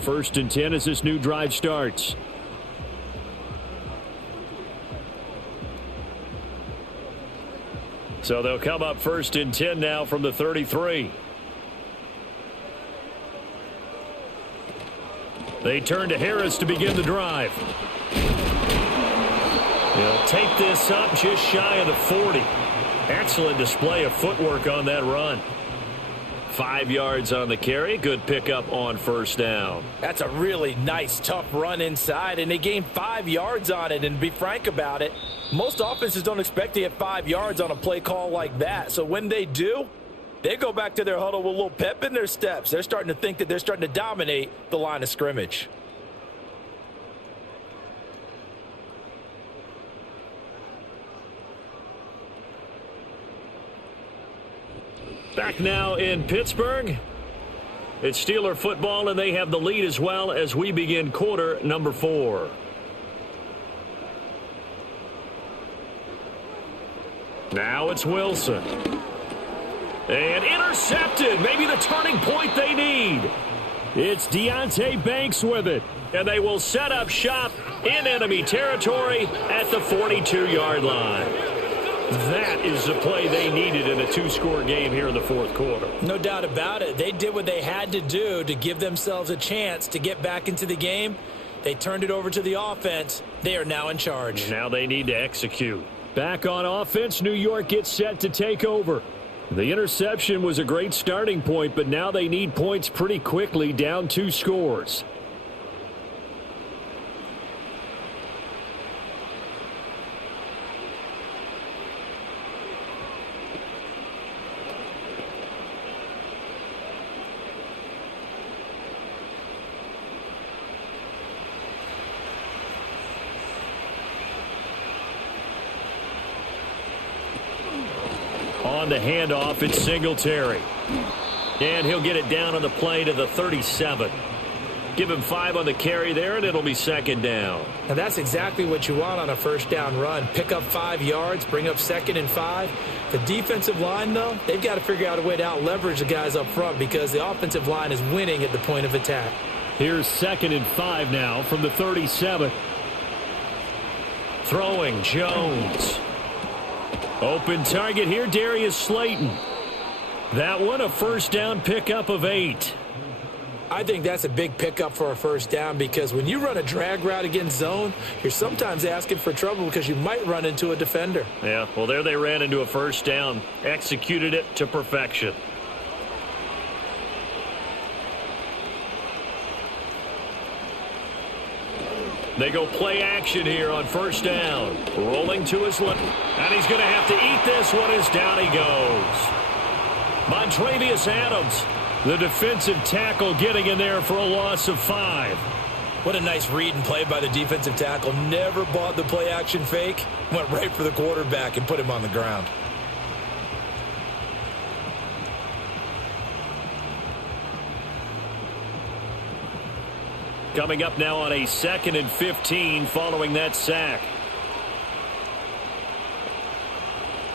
1st and 10 as this new drive starts. So they'll come up 1st and 10 now from the 33. They turn to Harris to begin the drive. He'll take this up just shy of the 40. Excellent display of footwork on that run. 5 yards on the carry. Good pickup on 1st down. That's a really nice, tough run inside, and they gained 5 yards on it. And to be frank about it, most offenses don't expect to get 5 yards on a play call like that. So when they do, they go back to their huddle with a little pep in their steps. They're starting to think that they're starting to dominate the line of scrimmage. Back now in Pittsburgh. It's Steeler football, and they have the lead as well as we begin quarter number 4. Now it's Wilson. And intercepted. Maybe the turning point they need. It's Deonte Banks with it. And they will set up shop in enemy territory at the 42-yard line. That is the play they needed in a 2-score game here in the 4th quarter. No doubt about it. They did what they had to do to give themselves a chance to get back into the game. They turned it over to the offense. They are now in charge. Now they need to execute. Back on offense, New York gets set to take over. The interception was a great starting point, but now they need points pretty quickly, down 2 scores. on the handoff. It's Singletary. And he'll get it down on the play to the 37. Give him 5 on the carry there, and it'll be second down. And that's exactly what you want on a first down run. Pick up 5 yards, bring up 2nd and 5. The defensive line, though, they've got to figure out a way to out-leverage the guys up front because the offensive line is winning at the point of attack. Here's 2nd and 5 now from the 37. Throwing, Jones. Open target here, Darius Slayton. That one, a first down pickup of 8. I think that's a big pickup for a first down because when you run a drag route against zone, you're sometimes asking for trouble because you might run into a defender. Yeah, well, there they ran into a first down. Executed it to perfection. They go play action here on first down. Rolling to his left. And he's going to have to eat this one as down he goes. Montravius Adams, the defensive tackle, getting in there for a loss of 5. What a nice read and play by the defensive tackle. Never bought the play action fake. Went right for the quarterback and put him on the ground. Coming up now on a 2nd and 15 following that sack.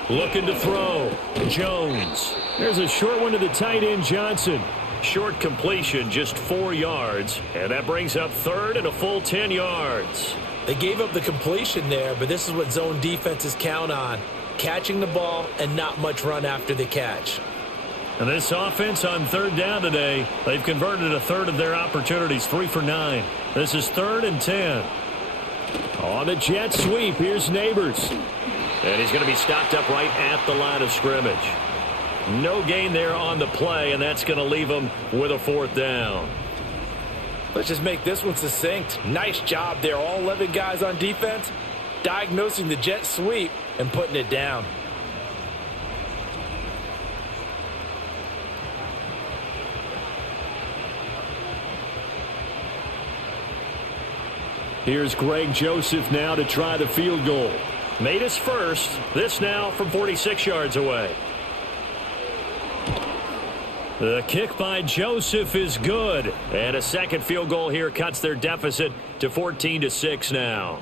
Looking to throw. Jones. There's a short one to the tight end, Johnson. Short completion, just 4 yards. And that brings up 3rd and a full 10 yards. They gave up the completion there, but this is what zone defenses count on. Catching the ball and not much run after the catch. And this offense on 3rd down today, they've converted a 1/3 of their opportunities, 3 for 9. This is 3rd and 10. On the jet sweep, here's Neighbors. And he's going to be stopped up right at the line of scrimmage. No gain there on the play, and that's going to leave him with a 4th down. Let's just make this one succinct. Nice job there. All 11 guys on defense diagnosing the jet sweep and putting it down. Here's Greg Joseph now to try the field goal. Made his first. This now from 46 yards away. The kick by Joseph is good. And a second field goal here cuts their deficit to 14-6 now.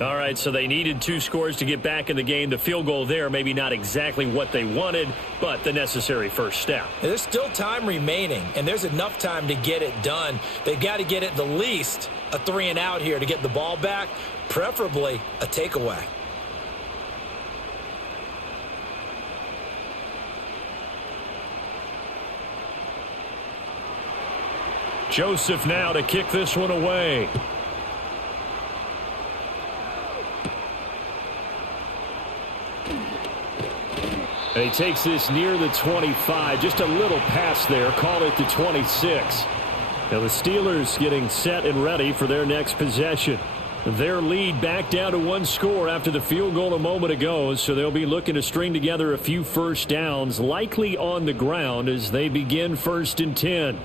All right, so they needed 2 scores to get back in the game. The field goal there, maybe not exactly what they wanted, but the necessary first step. There's still time remaining, and there's enough time to get it done. They've got to get at the least a 3 and out here to get the ball back, preferably a takeaway. Joseph now to kick this one away. And he takes this near the 25. Just a little pass there. Call it the 26. Now the Steelers getting set and ready for their next possession. Their lead back down to 1 score after the field goal a moment ago. So they'll be looking to string together a few first downs, likely on the ground as they begin 1st and 10.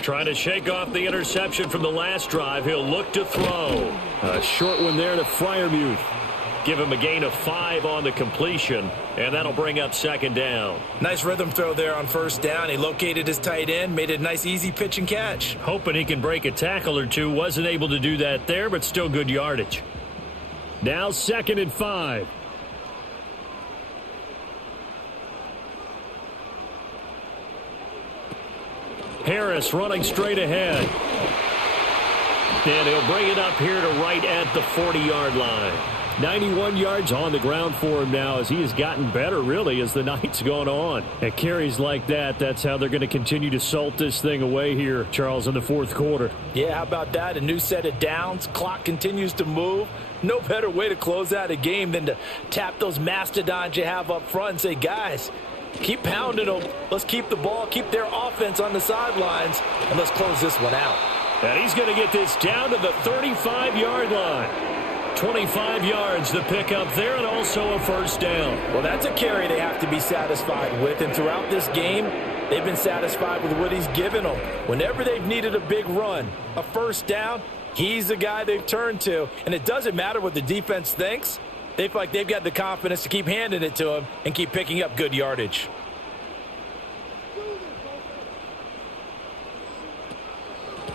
Trying to shake off the interception from the last drive. He'll look to throw. A short one there to Freiermuth. Give him a gain of 5 on the completion, and that'll bring up 2nd down. Nice rhythm throw there on 1st down. He located his tight end, made it a nice easy pitch and catch. Hoping he can break a tackle or two. Wasn't able to do that there, but still good yardage. Now 2nd and 5. Harris running straight ahead. And he'll bring it up here to right at the 40-yard line. 91 yards on the ground for him now as he has gotten better, really, as the night's gone on. At carries like that, that's how they're going to continue to salt this thing away here, Charles, in the 4th quarter. Yeah, how about that? A new set of downs. Clock continues to move. No better way to close out a game than to tap those mastodons you have up front and say, guys, keep pounding them. Let's keep the ball, keep their offense on the sidelines, and let's close this one out. And he's going to get this down to the 35-yard line. 25 yards to pick up there, and also a 1st down. Well, that's a carry they have to be satisfied with, and throughout this game, They've been satisfied with what he's given them. Whenever they've needed a big run, a first down, he's the guy they've turned to. And it doesn't matter what the defense thinks. They feel like they've got the confidence to keep handing it to him and keep picking up good yardage.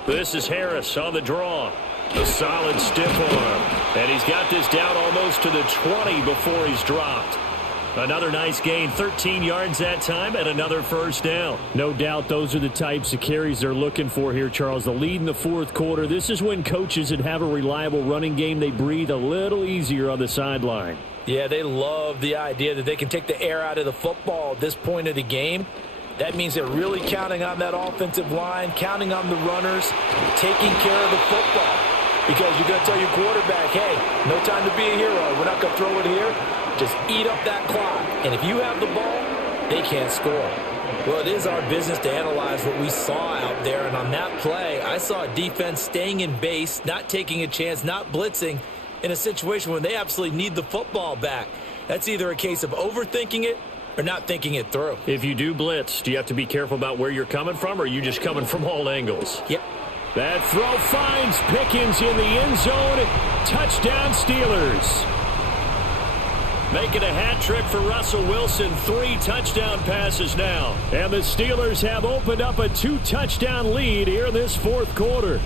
This is Harris on the draw. A solid stiff arm. And he's got this down almost to the 20 before he's dropped. Another nice gain, 13 yards that time, and another first down. No doubt those are the types of carries they're looking for here, Charles. The lead in the fourth quarter. This is when coaches that have a reliable running game, they breathe a little easier on the sideline. Yeah, they love the idea that they can take the air out of the football at this point of the game. That means they're really counting on that offensive line, counting on the runners, taking care of the football. Because you're going to tell your quarterback, hey, no time to be a hero. We're not going to throw it here. Just eat up that clock. And if you have the ball, they can't score. Well, it is our business to analyze what we saw out there. And on that play, I saw a defense staying in base, not taking a chance, not blitzing in a situation when they absolutely need the football back. That's either a case of overthinking it or not thinking it through. If you do blitz, do you have to be careful about where you're coming from, or are you just coming from all angles? Yep. That throw finds Pickens in the end zone. Touchdown, Steelers. Making a hat trick for Russell Wilson. 3 touchdown passes now. And the Steelers have opened up a 2-touchdown lead here in this fourth quarter.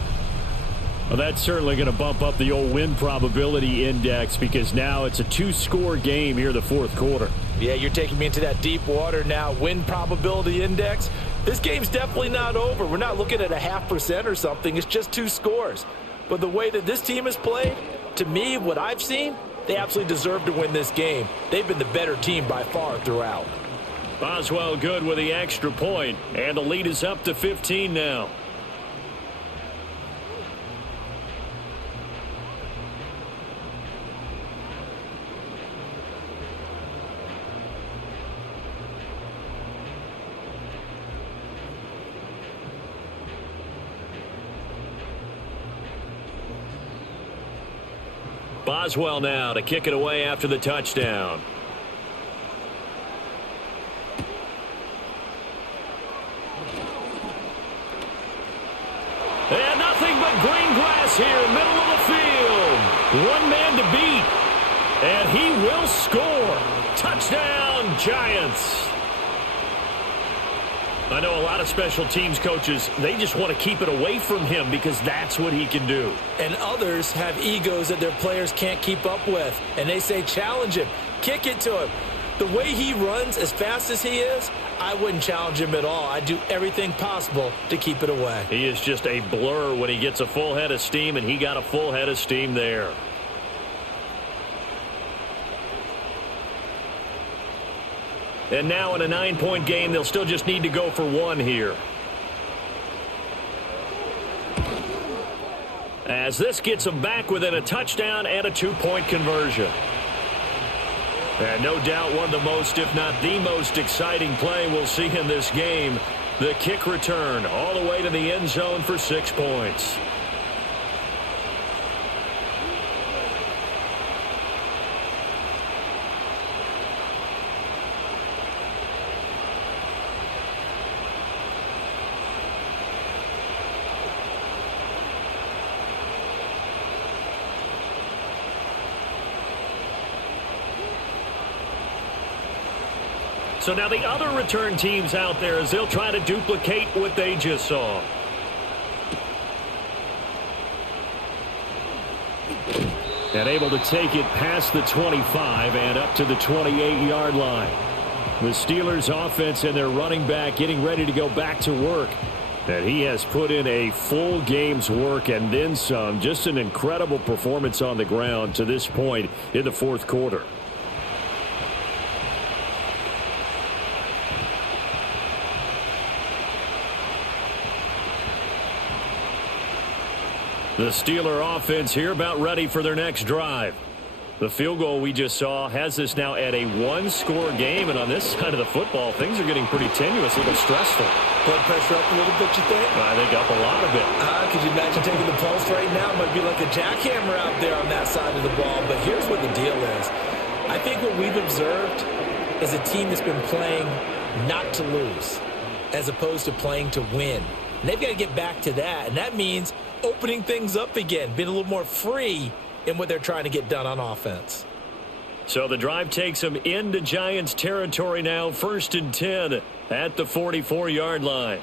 Well, that's certainly going to bump up the old win probability index because now it's a 2-score game here in the fourth quarter. Yeah, you're taking me into that deep water now. Win probability index. This game's definitely not over. We're not looking at a 0.5% or something. It's just 2 scores. But the way that this team has played, to me, what I've seen, they absolutely deserve to win this game. They've been the better team by far throughout. Boswell good with the extra point, and the lead is up to 15 now. Boswell now to kick it away after the touchdown. And nothing but green grass here, middle of the field. One man to beat, and he will score. Touchdown, Giants. I know a lot of special teams coaches, they just want to keep it away from him because that's what he can do. And others have egos that their players can't keep up with. And they say, challenge him, kick it to him. The way he runs as fast as he is, I wouldn't challenge him at all. I'd do everything possible to keep it away. He is just a blur when he gets a full head of steam, and he got a full head of steam there. And now in a 9-point game, they'll still just need to go for 1 here. As this gets them back within a touchdown and a 2-point conversion. And no doubt one of the most, if not the most exciting play we'll see in this game. The kick return all the way to the end zone for 6 points. So now the other return teams out there as they'll try to duplicate what they just saw. And able to take it past the 25 and up to the 28-yard line. The Steelers offense and their running back getting ready to go back to work. And he has put in a full game's work and then some. Just an incredible performance on the ground to this point in the fourth quarter. The Steeler offense here about ready for their next drive. The field goal we just saw has this now at a 1-score game, and on this side of the football, things are getting pretty tenuous, a little stressful. Blood pressure up a little bit, you think? I think up a lot of it. Could you imagine taking the pulse right now? It might be like a jackhammer out there on that side of the ball, but here's what the deal is. I think what we've observed is a team that's been playing not to lose. as opposed to playing to win. And they've got to get back to that, and that means opening things up again, being a little more free in what they're trying to get done on offense. So the drive takes them into Giants territory now, 1st and 10 at the 44-yard line.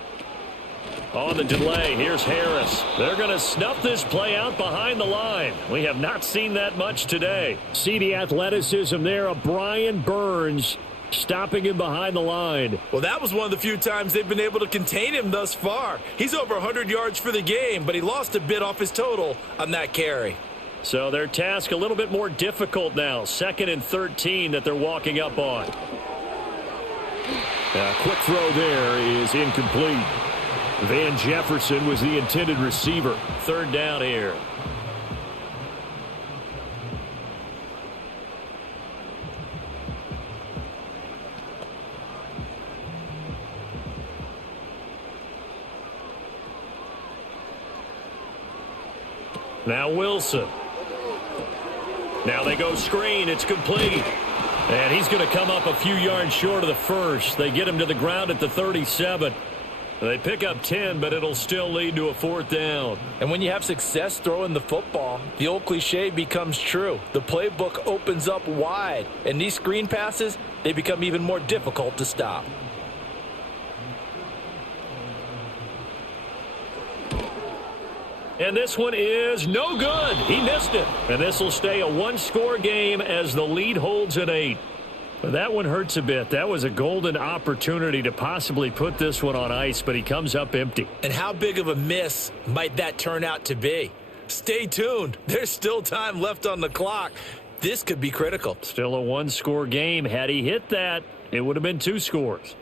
On the delay, here's Harris. They're going to snuff this play out behind the line. We have not seen that much today. See the athleticism there of Brian Burns stopping him behind the line. Well, that was one of the few times they've been able to contain him thus far. He's over 100 yards for the game, but he lost a bit off his total on that carry. So their task a little bit more difficult now. 2nd and 13 that they're walking up on. A quick throw there is incomplete. Van Jefferson was the intended receiver. 3rd down here. Now Wilson. Now they go screen. It's complete. And he's going to come up a few yards short of the first. They get him to the ground at the 37. They pick up 10, but it'll still lead to a 4th down. And when you have success throwing the football, the old cliche becomes true. The playbook opens up wide, and these screen passes, they become even more difficult to stop. And this one is no good. He missed it. And this will stay a 1-score game as the lead holds at 8. But that one hurts a bit. That was a golden opportunity to possibly put this one on ice, but he comes up empty. And how big of a miss might that turn out to be? Stay tuned. There's still time left on the clock. This could be critical. Still a 1-score game. Had he hit that, it would have been 2 scores.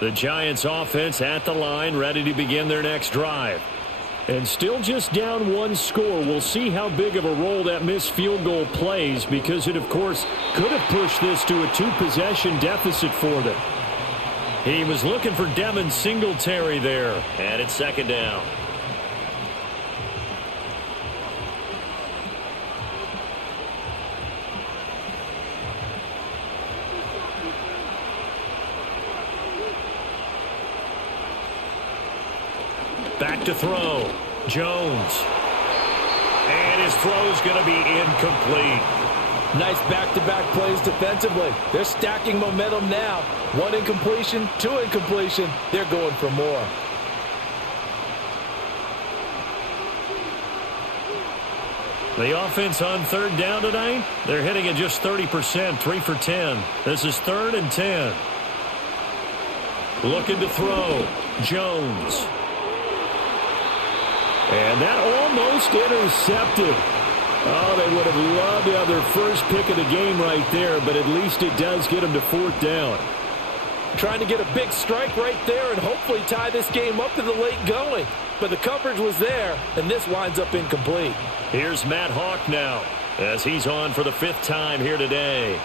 The Giants offense at the line, ready to begin their next drive. And still just down 1 score. We'll see how big of a role that missed field goal plays, because it, of course, could have pushed this to a 2-possession deficit for them. He was looking for Devin Singletary there. And it's 2nd down. Back to throw. Jones. And his throw's going to be incomplete. Nice back-to-back plays defensively. They're stacking momentum now. 1 incompletion, 2 incompletion. They're going for more. The offense on 3rd down tonight, they're hitting at just 30%, 3 for 10. This is 3rd and 10. Looking to throw. Jones. And that almost intercepted. Oh, they would have loved to have their first pick of the game right there, but at least it does get them to 4th down. Trying to get a big strike right there and hopefully tie this game up to the late going. But the coverage was there, and this winds up incomplete. Here's Matt Hawk now, as he's on for the 5th time here today.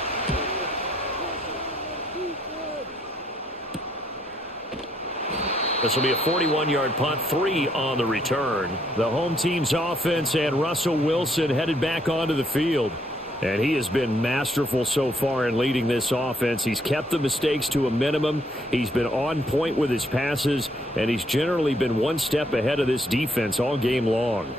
This will be a 41-yard punt, 3 on the return. The home team's offense and Russell Wilson headed back onto the field. And he has been masterful so far in leading this offense. He's kept the mistakes to a minimum. He's been on point with his passes, and he's generally been 1 step ahead of this defense all game long.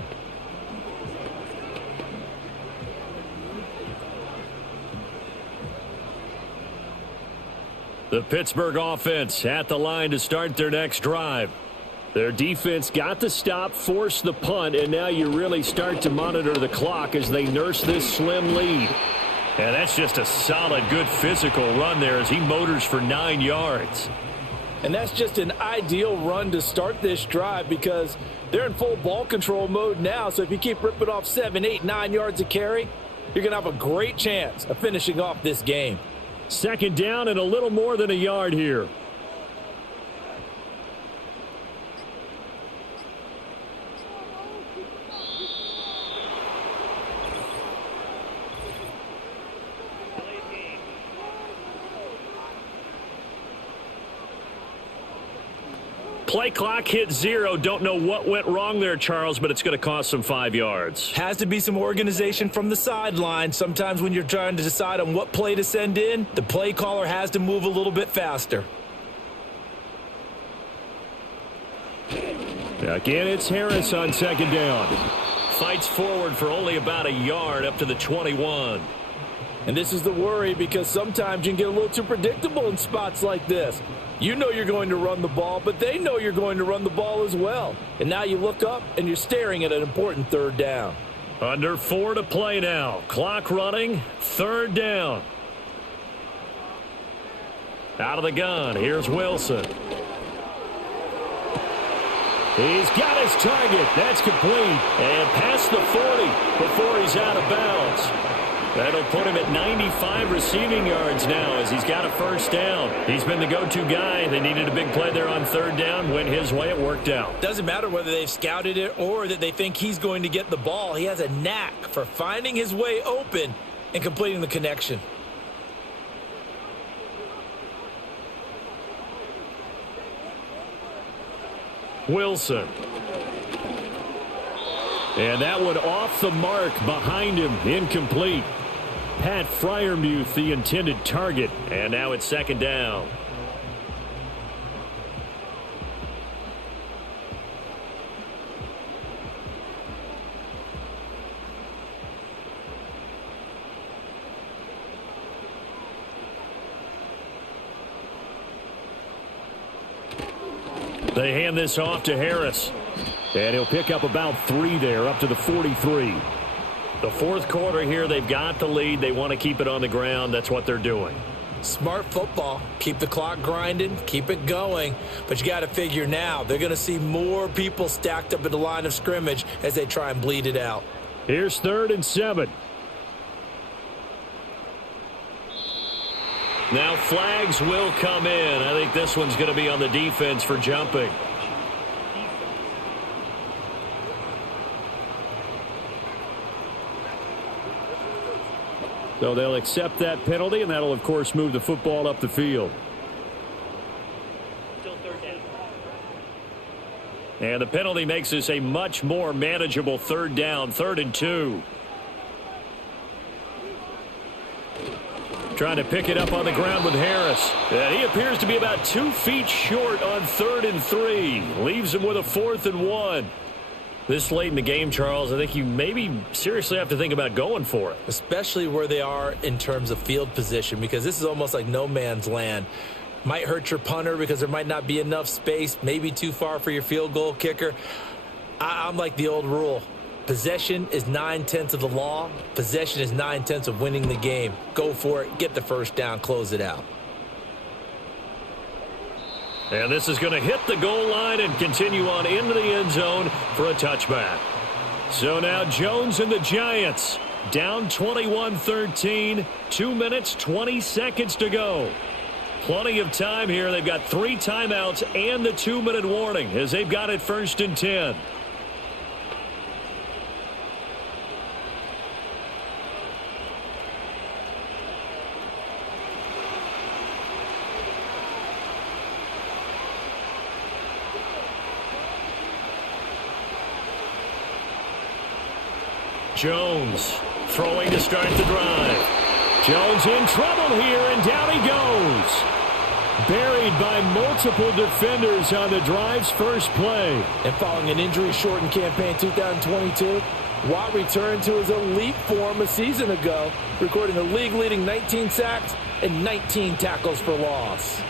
The Pittsburgh offense at the line to start their next drive. Their defense got the stop, forced the punt, and now you really start to monitor the clock as they nurse this slim lead. And that's just a solid, good physical run there as he motors for 9 yards. And that's just an ideal run to start this drive because they're in full ball control mode now. So if you keep ripping off 7, 8, 9 yards of carry, you're going to have a great chance of finishing off this game. 2nd down and a little more than a yard here. Play clock hit 0. Don't know what went wrong there, Charles, but it's going to cost them 5 yards. Has to be some organization from the sideline. Sometimes when you're trying to decide on what play to send in, the play caller has to move a little bit faster. Again, it's Harris on second down. Fights forward for only about a yard up to the 21. And this is the worry because sometimes you can get a little too predictable in spots like this. You know you're going to run the ball, but they know you're going to run the ball as well. And now you look up and you're staring at an important third down. Under 4 to play now. Clock running. Third down. Out of the gun. Here's Wilson. He's got his target. That's complete. And past the 40 before he's out of bounds. That'll put him at 95 receiving yards now as he's got a first down. He's been the go-to guy. They needed a big play there on third down. Went his way. It worked out. Doesn't matter whether they've scouted it or that they think he's going to get the ball. He has a knack for finding his way open and completing the connection. Wilson. And that one off the mark behind him. Incomplete. Pat Freiermuth, the intended target. And now it's second down. They hand this off to Harris. And he'll pick up about 3 there, up to the 43. The fourth quarter here, they've got the lead. They want to keep it on the ground. That's what they're doing. Smart football. Keep the clock grinding. Keep it going. But you got to figure now, they're going to see more people stacked up at the line of scrimmage as they try and bleed it out. Here's 3rd and 7. Now flags will come in. I think this one's going to be on the defense for jumping. So they'll accept that penalty, and that'll, of course, move the football up the field. Still third down. And the penalty makes this a much more manageable third down, 3rd and 2. Trying to pick it up on the ground with Harris. And he appears to be about 2 feet short on 3rd and 3. Leaves him with a 4th and 1. This late in the game, Charles, I think you maybe seriously have to think about going for it. Especially where they are in terms of field position, because this is almost like no man's land. Might hurt your punter because there might not be enough space, maybe too far for your field goal kicker. I'm like the old rule. Possession is 9/10 of the law. Possession is 9/10 of winning the game. Go for it. Get the first down. Close it out. And this is going to hit the goal line and continue on into the end zone for a touchback. So now Jones and the Giants down 21-13. 2 minutes, 20 seconds to go. Plenty of time here. They've got 3 timeouts and the 2-minute warning as they've got it 1st and 10. Jones throwing to start the drive. Jones in trouble here, and down he goes. Buried by multiple defenders on the drive's first play. And following an injury-shortened campaign 2022, Watt returned to his elite form a season ago, recording a league-leading 19 sacks and 19 tackles for loss.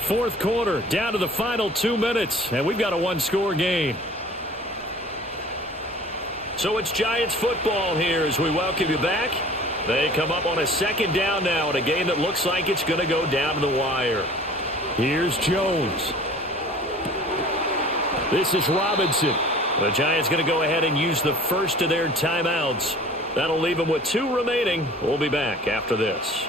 Fourth quarter, down to the final 2 minutes, and we've got a 1-score game. So it's Giants football here as we welcome you back. They come up on a 2nd down now in a game that looks like it's going to go down to the wire. Here's Jones. This is Robinson. The Giants going to go ahead and use the first of their timeouts. That'll leave them with 2 remaining. We'll be back after this.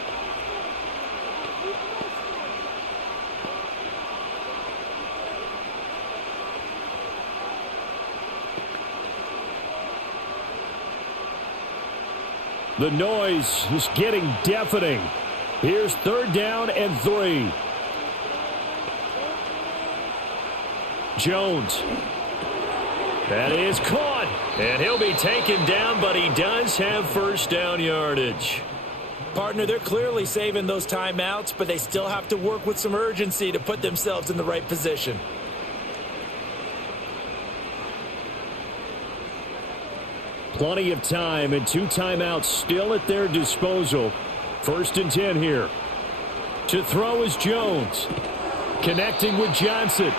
The noise is getting deafening. Here's 3rd down and 3. Jones. That is caught. And he'll be taken down, but he does have 1st down yardage. Partner, they're clearly saving those timeouts, but they still have to work with some urgency to put themselves in the right position. Plenty of time and 2 timeouts still at their disposal. 1st and 10 here. To throw is Jones. Connecting with Johnson.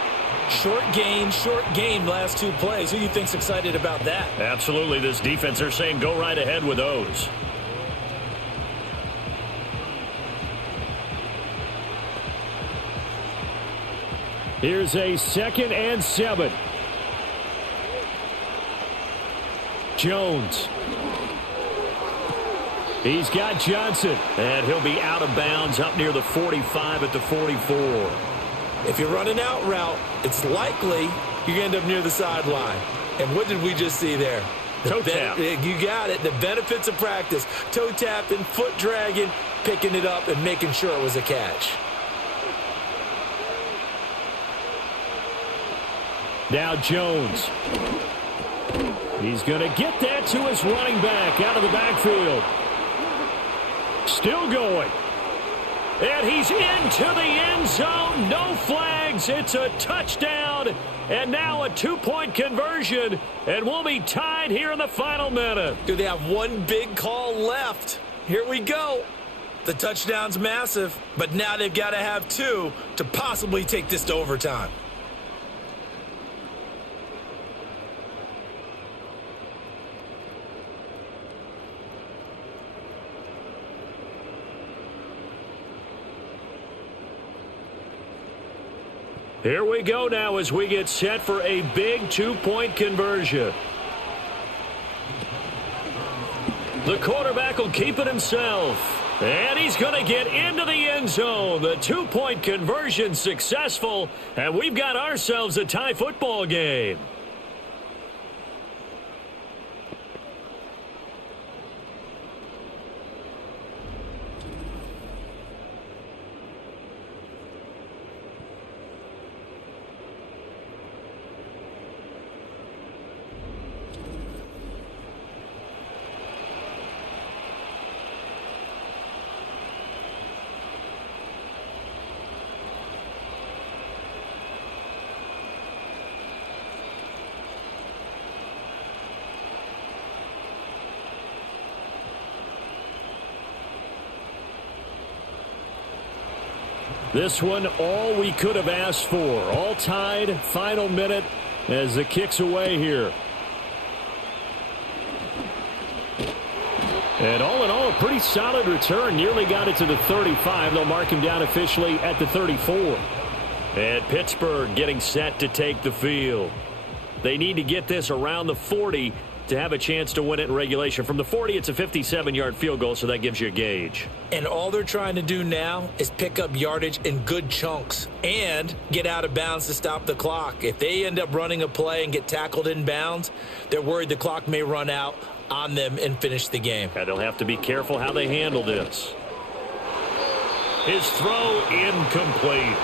Short gain last 2 plays. Who do you think's excited about that? Absolutely. This defense, they're saying go right ahead with those. Here's a 2nd and 7. Jones. He's got Johnson. And he'll be out of bounds up near the 45 at the 44. If you're running out route, it's likely you end up near the sideline. And what did we just see there? Toe tap. You got it. The benefits of practice. Toe tapping, foot dragging, picking it up, and making sure it was a catch. Now Jones. He's going to get that to his running back out of the backfield. Still going. And he's into the end zone. No flags. It's a touchdown. And now a 2-point conversion. And we'll be tied here in the final minute. Do they have one big call left? Here we go. The touchdown's massive, but now they've got to have 2 to possibly take this to overtime. Here we go now as we get set for a big 2-point conversion. The quarterback will keep it himself. And he's going to get into the end zone. The 2-point conversion successful. And we've got ourselves a tie football game. This one, all we could have asked for. All tied, final minute as the kick's away here. And all in all, a pretty solid return. Nearly got it to the 35. They'll mark him down officially at the 34. And Pittsburgh getting set to take the field. They need to get this around the 40 to have a chance to win it in regulation. From the 40, it's a 57-yard field goal, so that gives you a gauge. And all they're trying to do now is pick up yardage in good chunks and get out of bounds to stop the clock. If they end up running a play and get tackled in bounds, they're worried the clock may run out on them and finish the game. And they'll have to be careful how they handle this. His throw incomplete.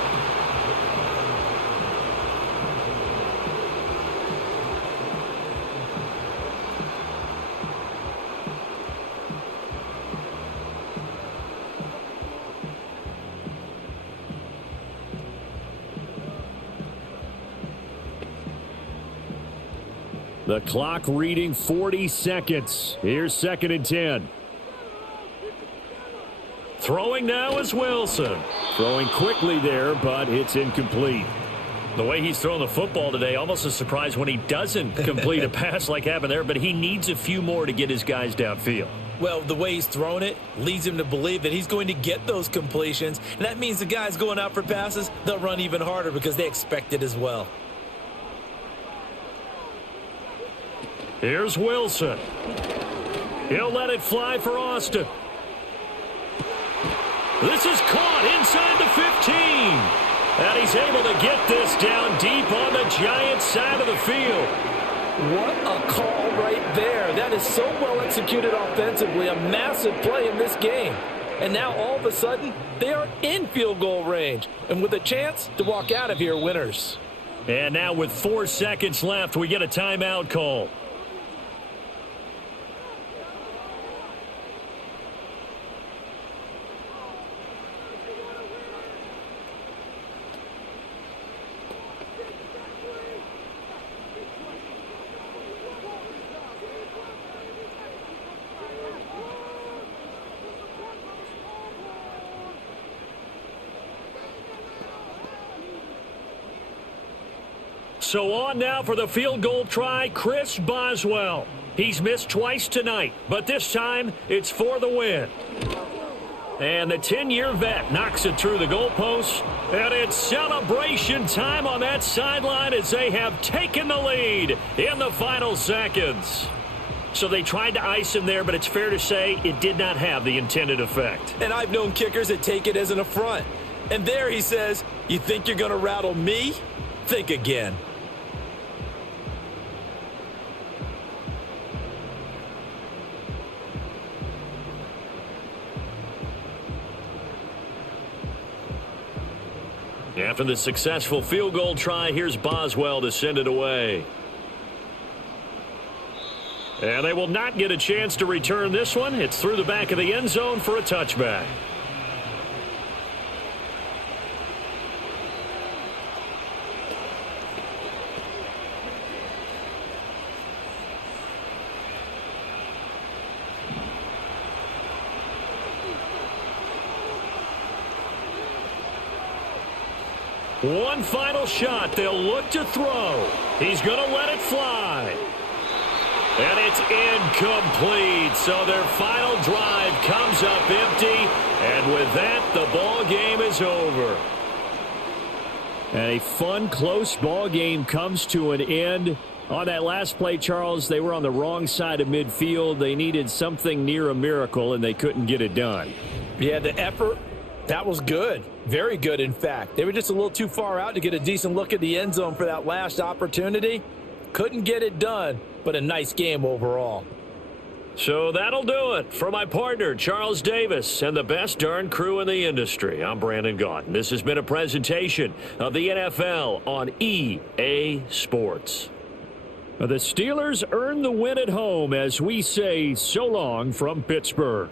The clock reading 40 seconds. Here's 2nd and 10. Throwing now is Wilson. Throwing quickly there, but it's incomplete. The way he's throwing the football today, almost a surprise when he doesn't complete a pass like happened there, but he needs a few more to get his guys downfield. Well, the way he's thrown it leads him to believe that he's going to get those completions, and that means the guys going out for passes, they'll run even harder because they expect it as well. Here's Wilson. He'll let it fly for Austin. This is caught inside the 15. And he's able to get this down deep on the Giants' side of the field. What a call right there. That is so well executed offensively. A massive play in this game. And now all of a sudden, they are in field goal range and with a chance to walk out of here winners. And now with 4 seconds left, we get a timeout call. So on now for the field goal try, Chris Boswell. He's missed twice tonight, but this time it's for the win. And the 10-year vet knocks it through the goalpost. And it's celebration time on that sideline as they have taken the lead in the final seconds. So they tried to ice him there, but it's fair to say it did not have the intended effect. And I've known kickers that take it as an affront. And there he says, you think you're going to rattle me? Think again. After the successful field goal try, here's Boswell to send it away. And they will not get a chance to return this one. It's through the back of the end zone for a touchback. One final shot. They'll look to throw. He's going to let it fly. And it's incomplete. So their final drive comes up empty. And with that, the ball game is over. And a fun, close ball game comes to an end. On that last play, Charles, they were on the wrong side of midfield. They needed something near a miracle, and they couldn't get it done. Yeah, the effort, that was good. Very good, in fact. They were just a little too far out to get a decent look at the end zone for that last opportunity. Couldn't get it done, but a nice game overall. So that'll do it. For my partner, Charles Davis, and the best darn crew in the industry, I'm Brandon Gaudin. This has been a presentation of the NFL on EA Sports. The Steelers earn the win at home as we say so long from Pittsburgh.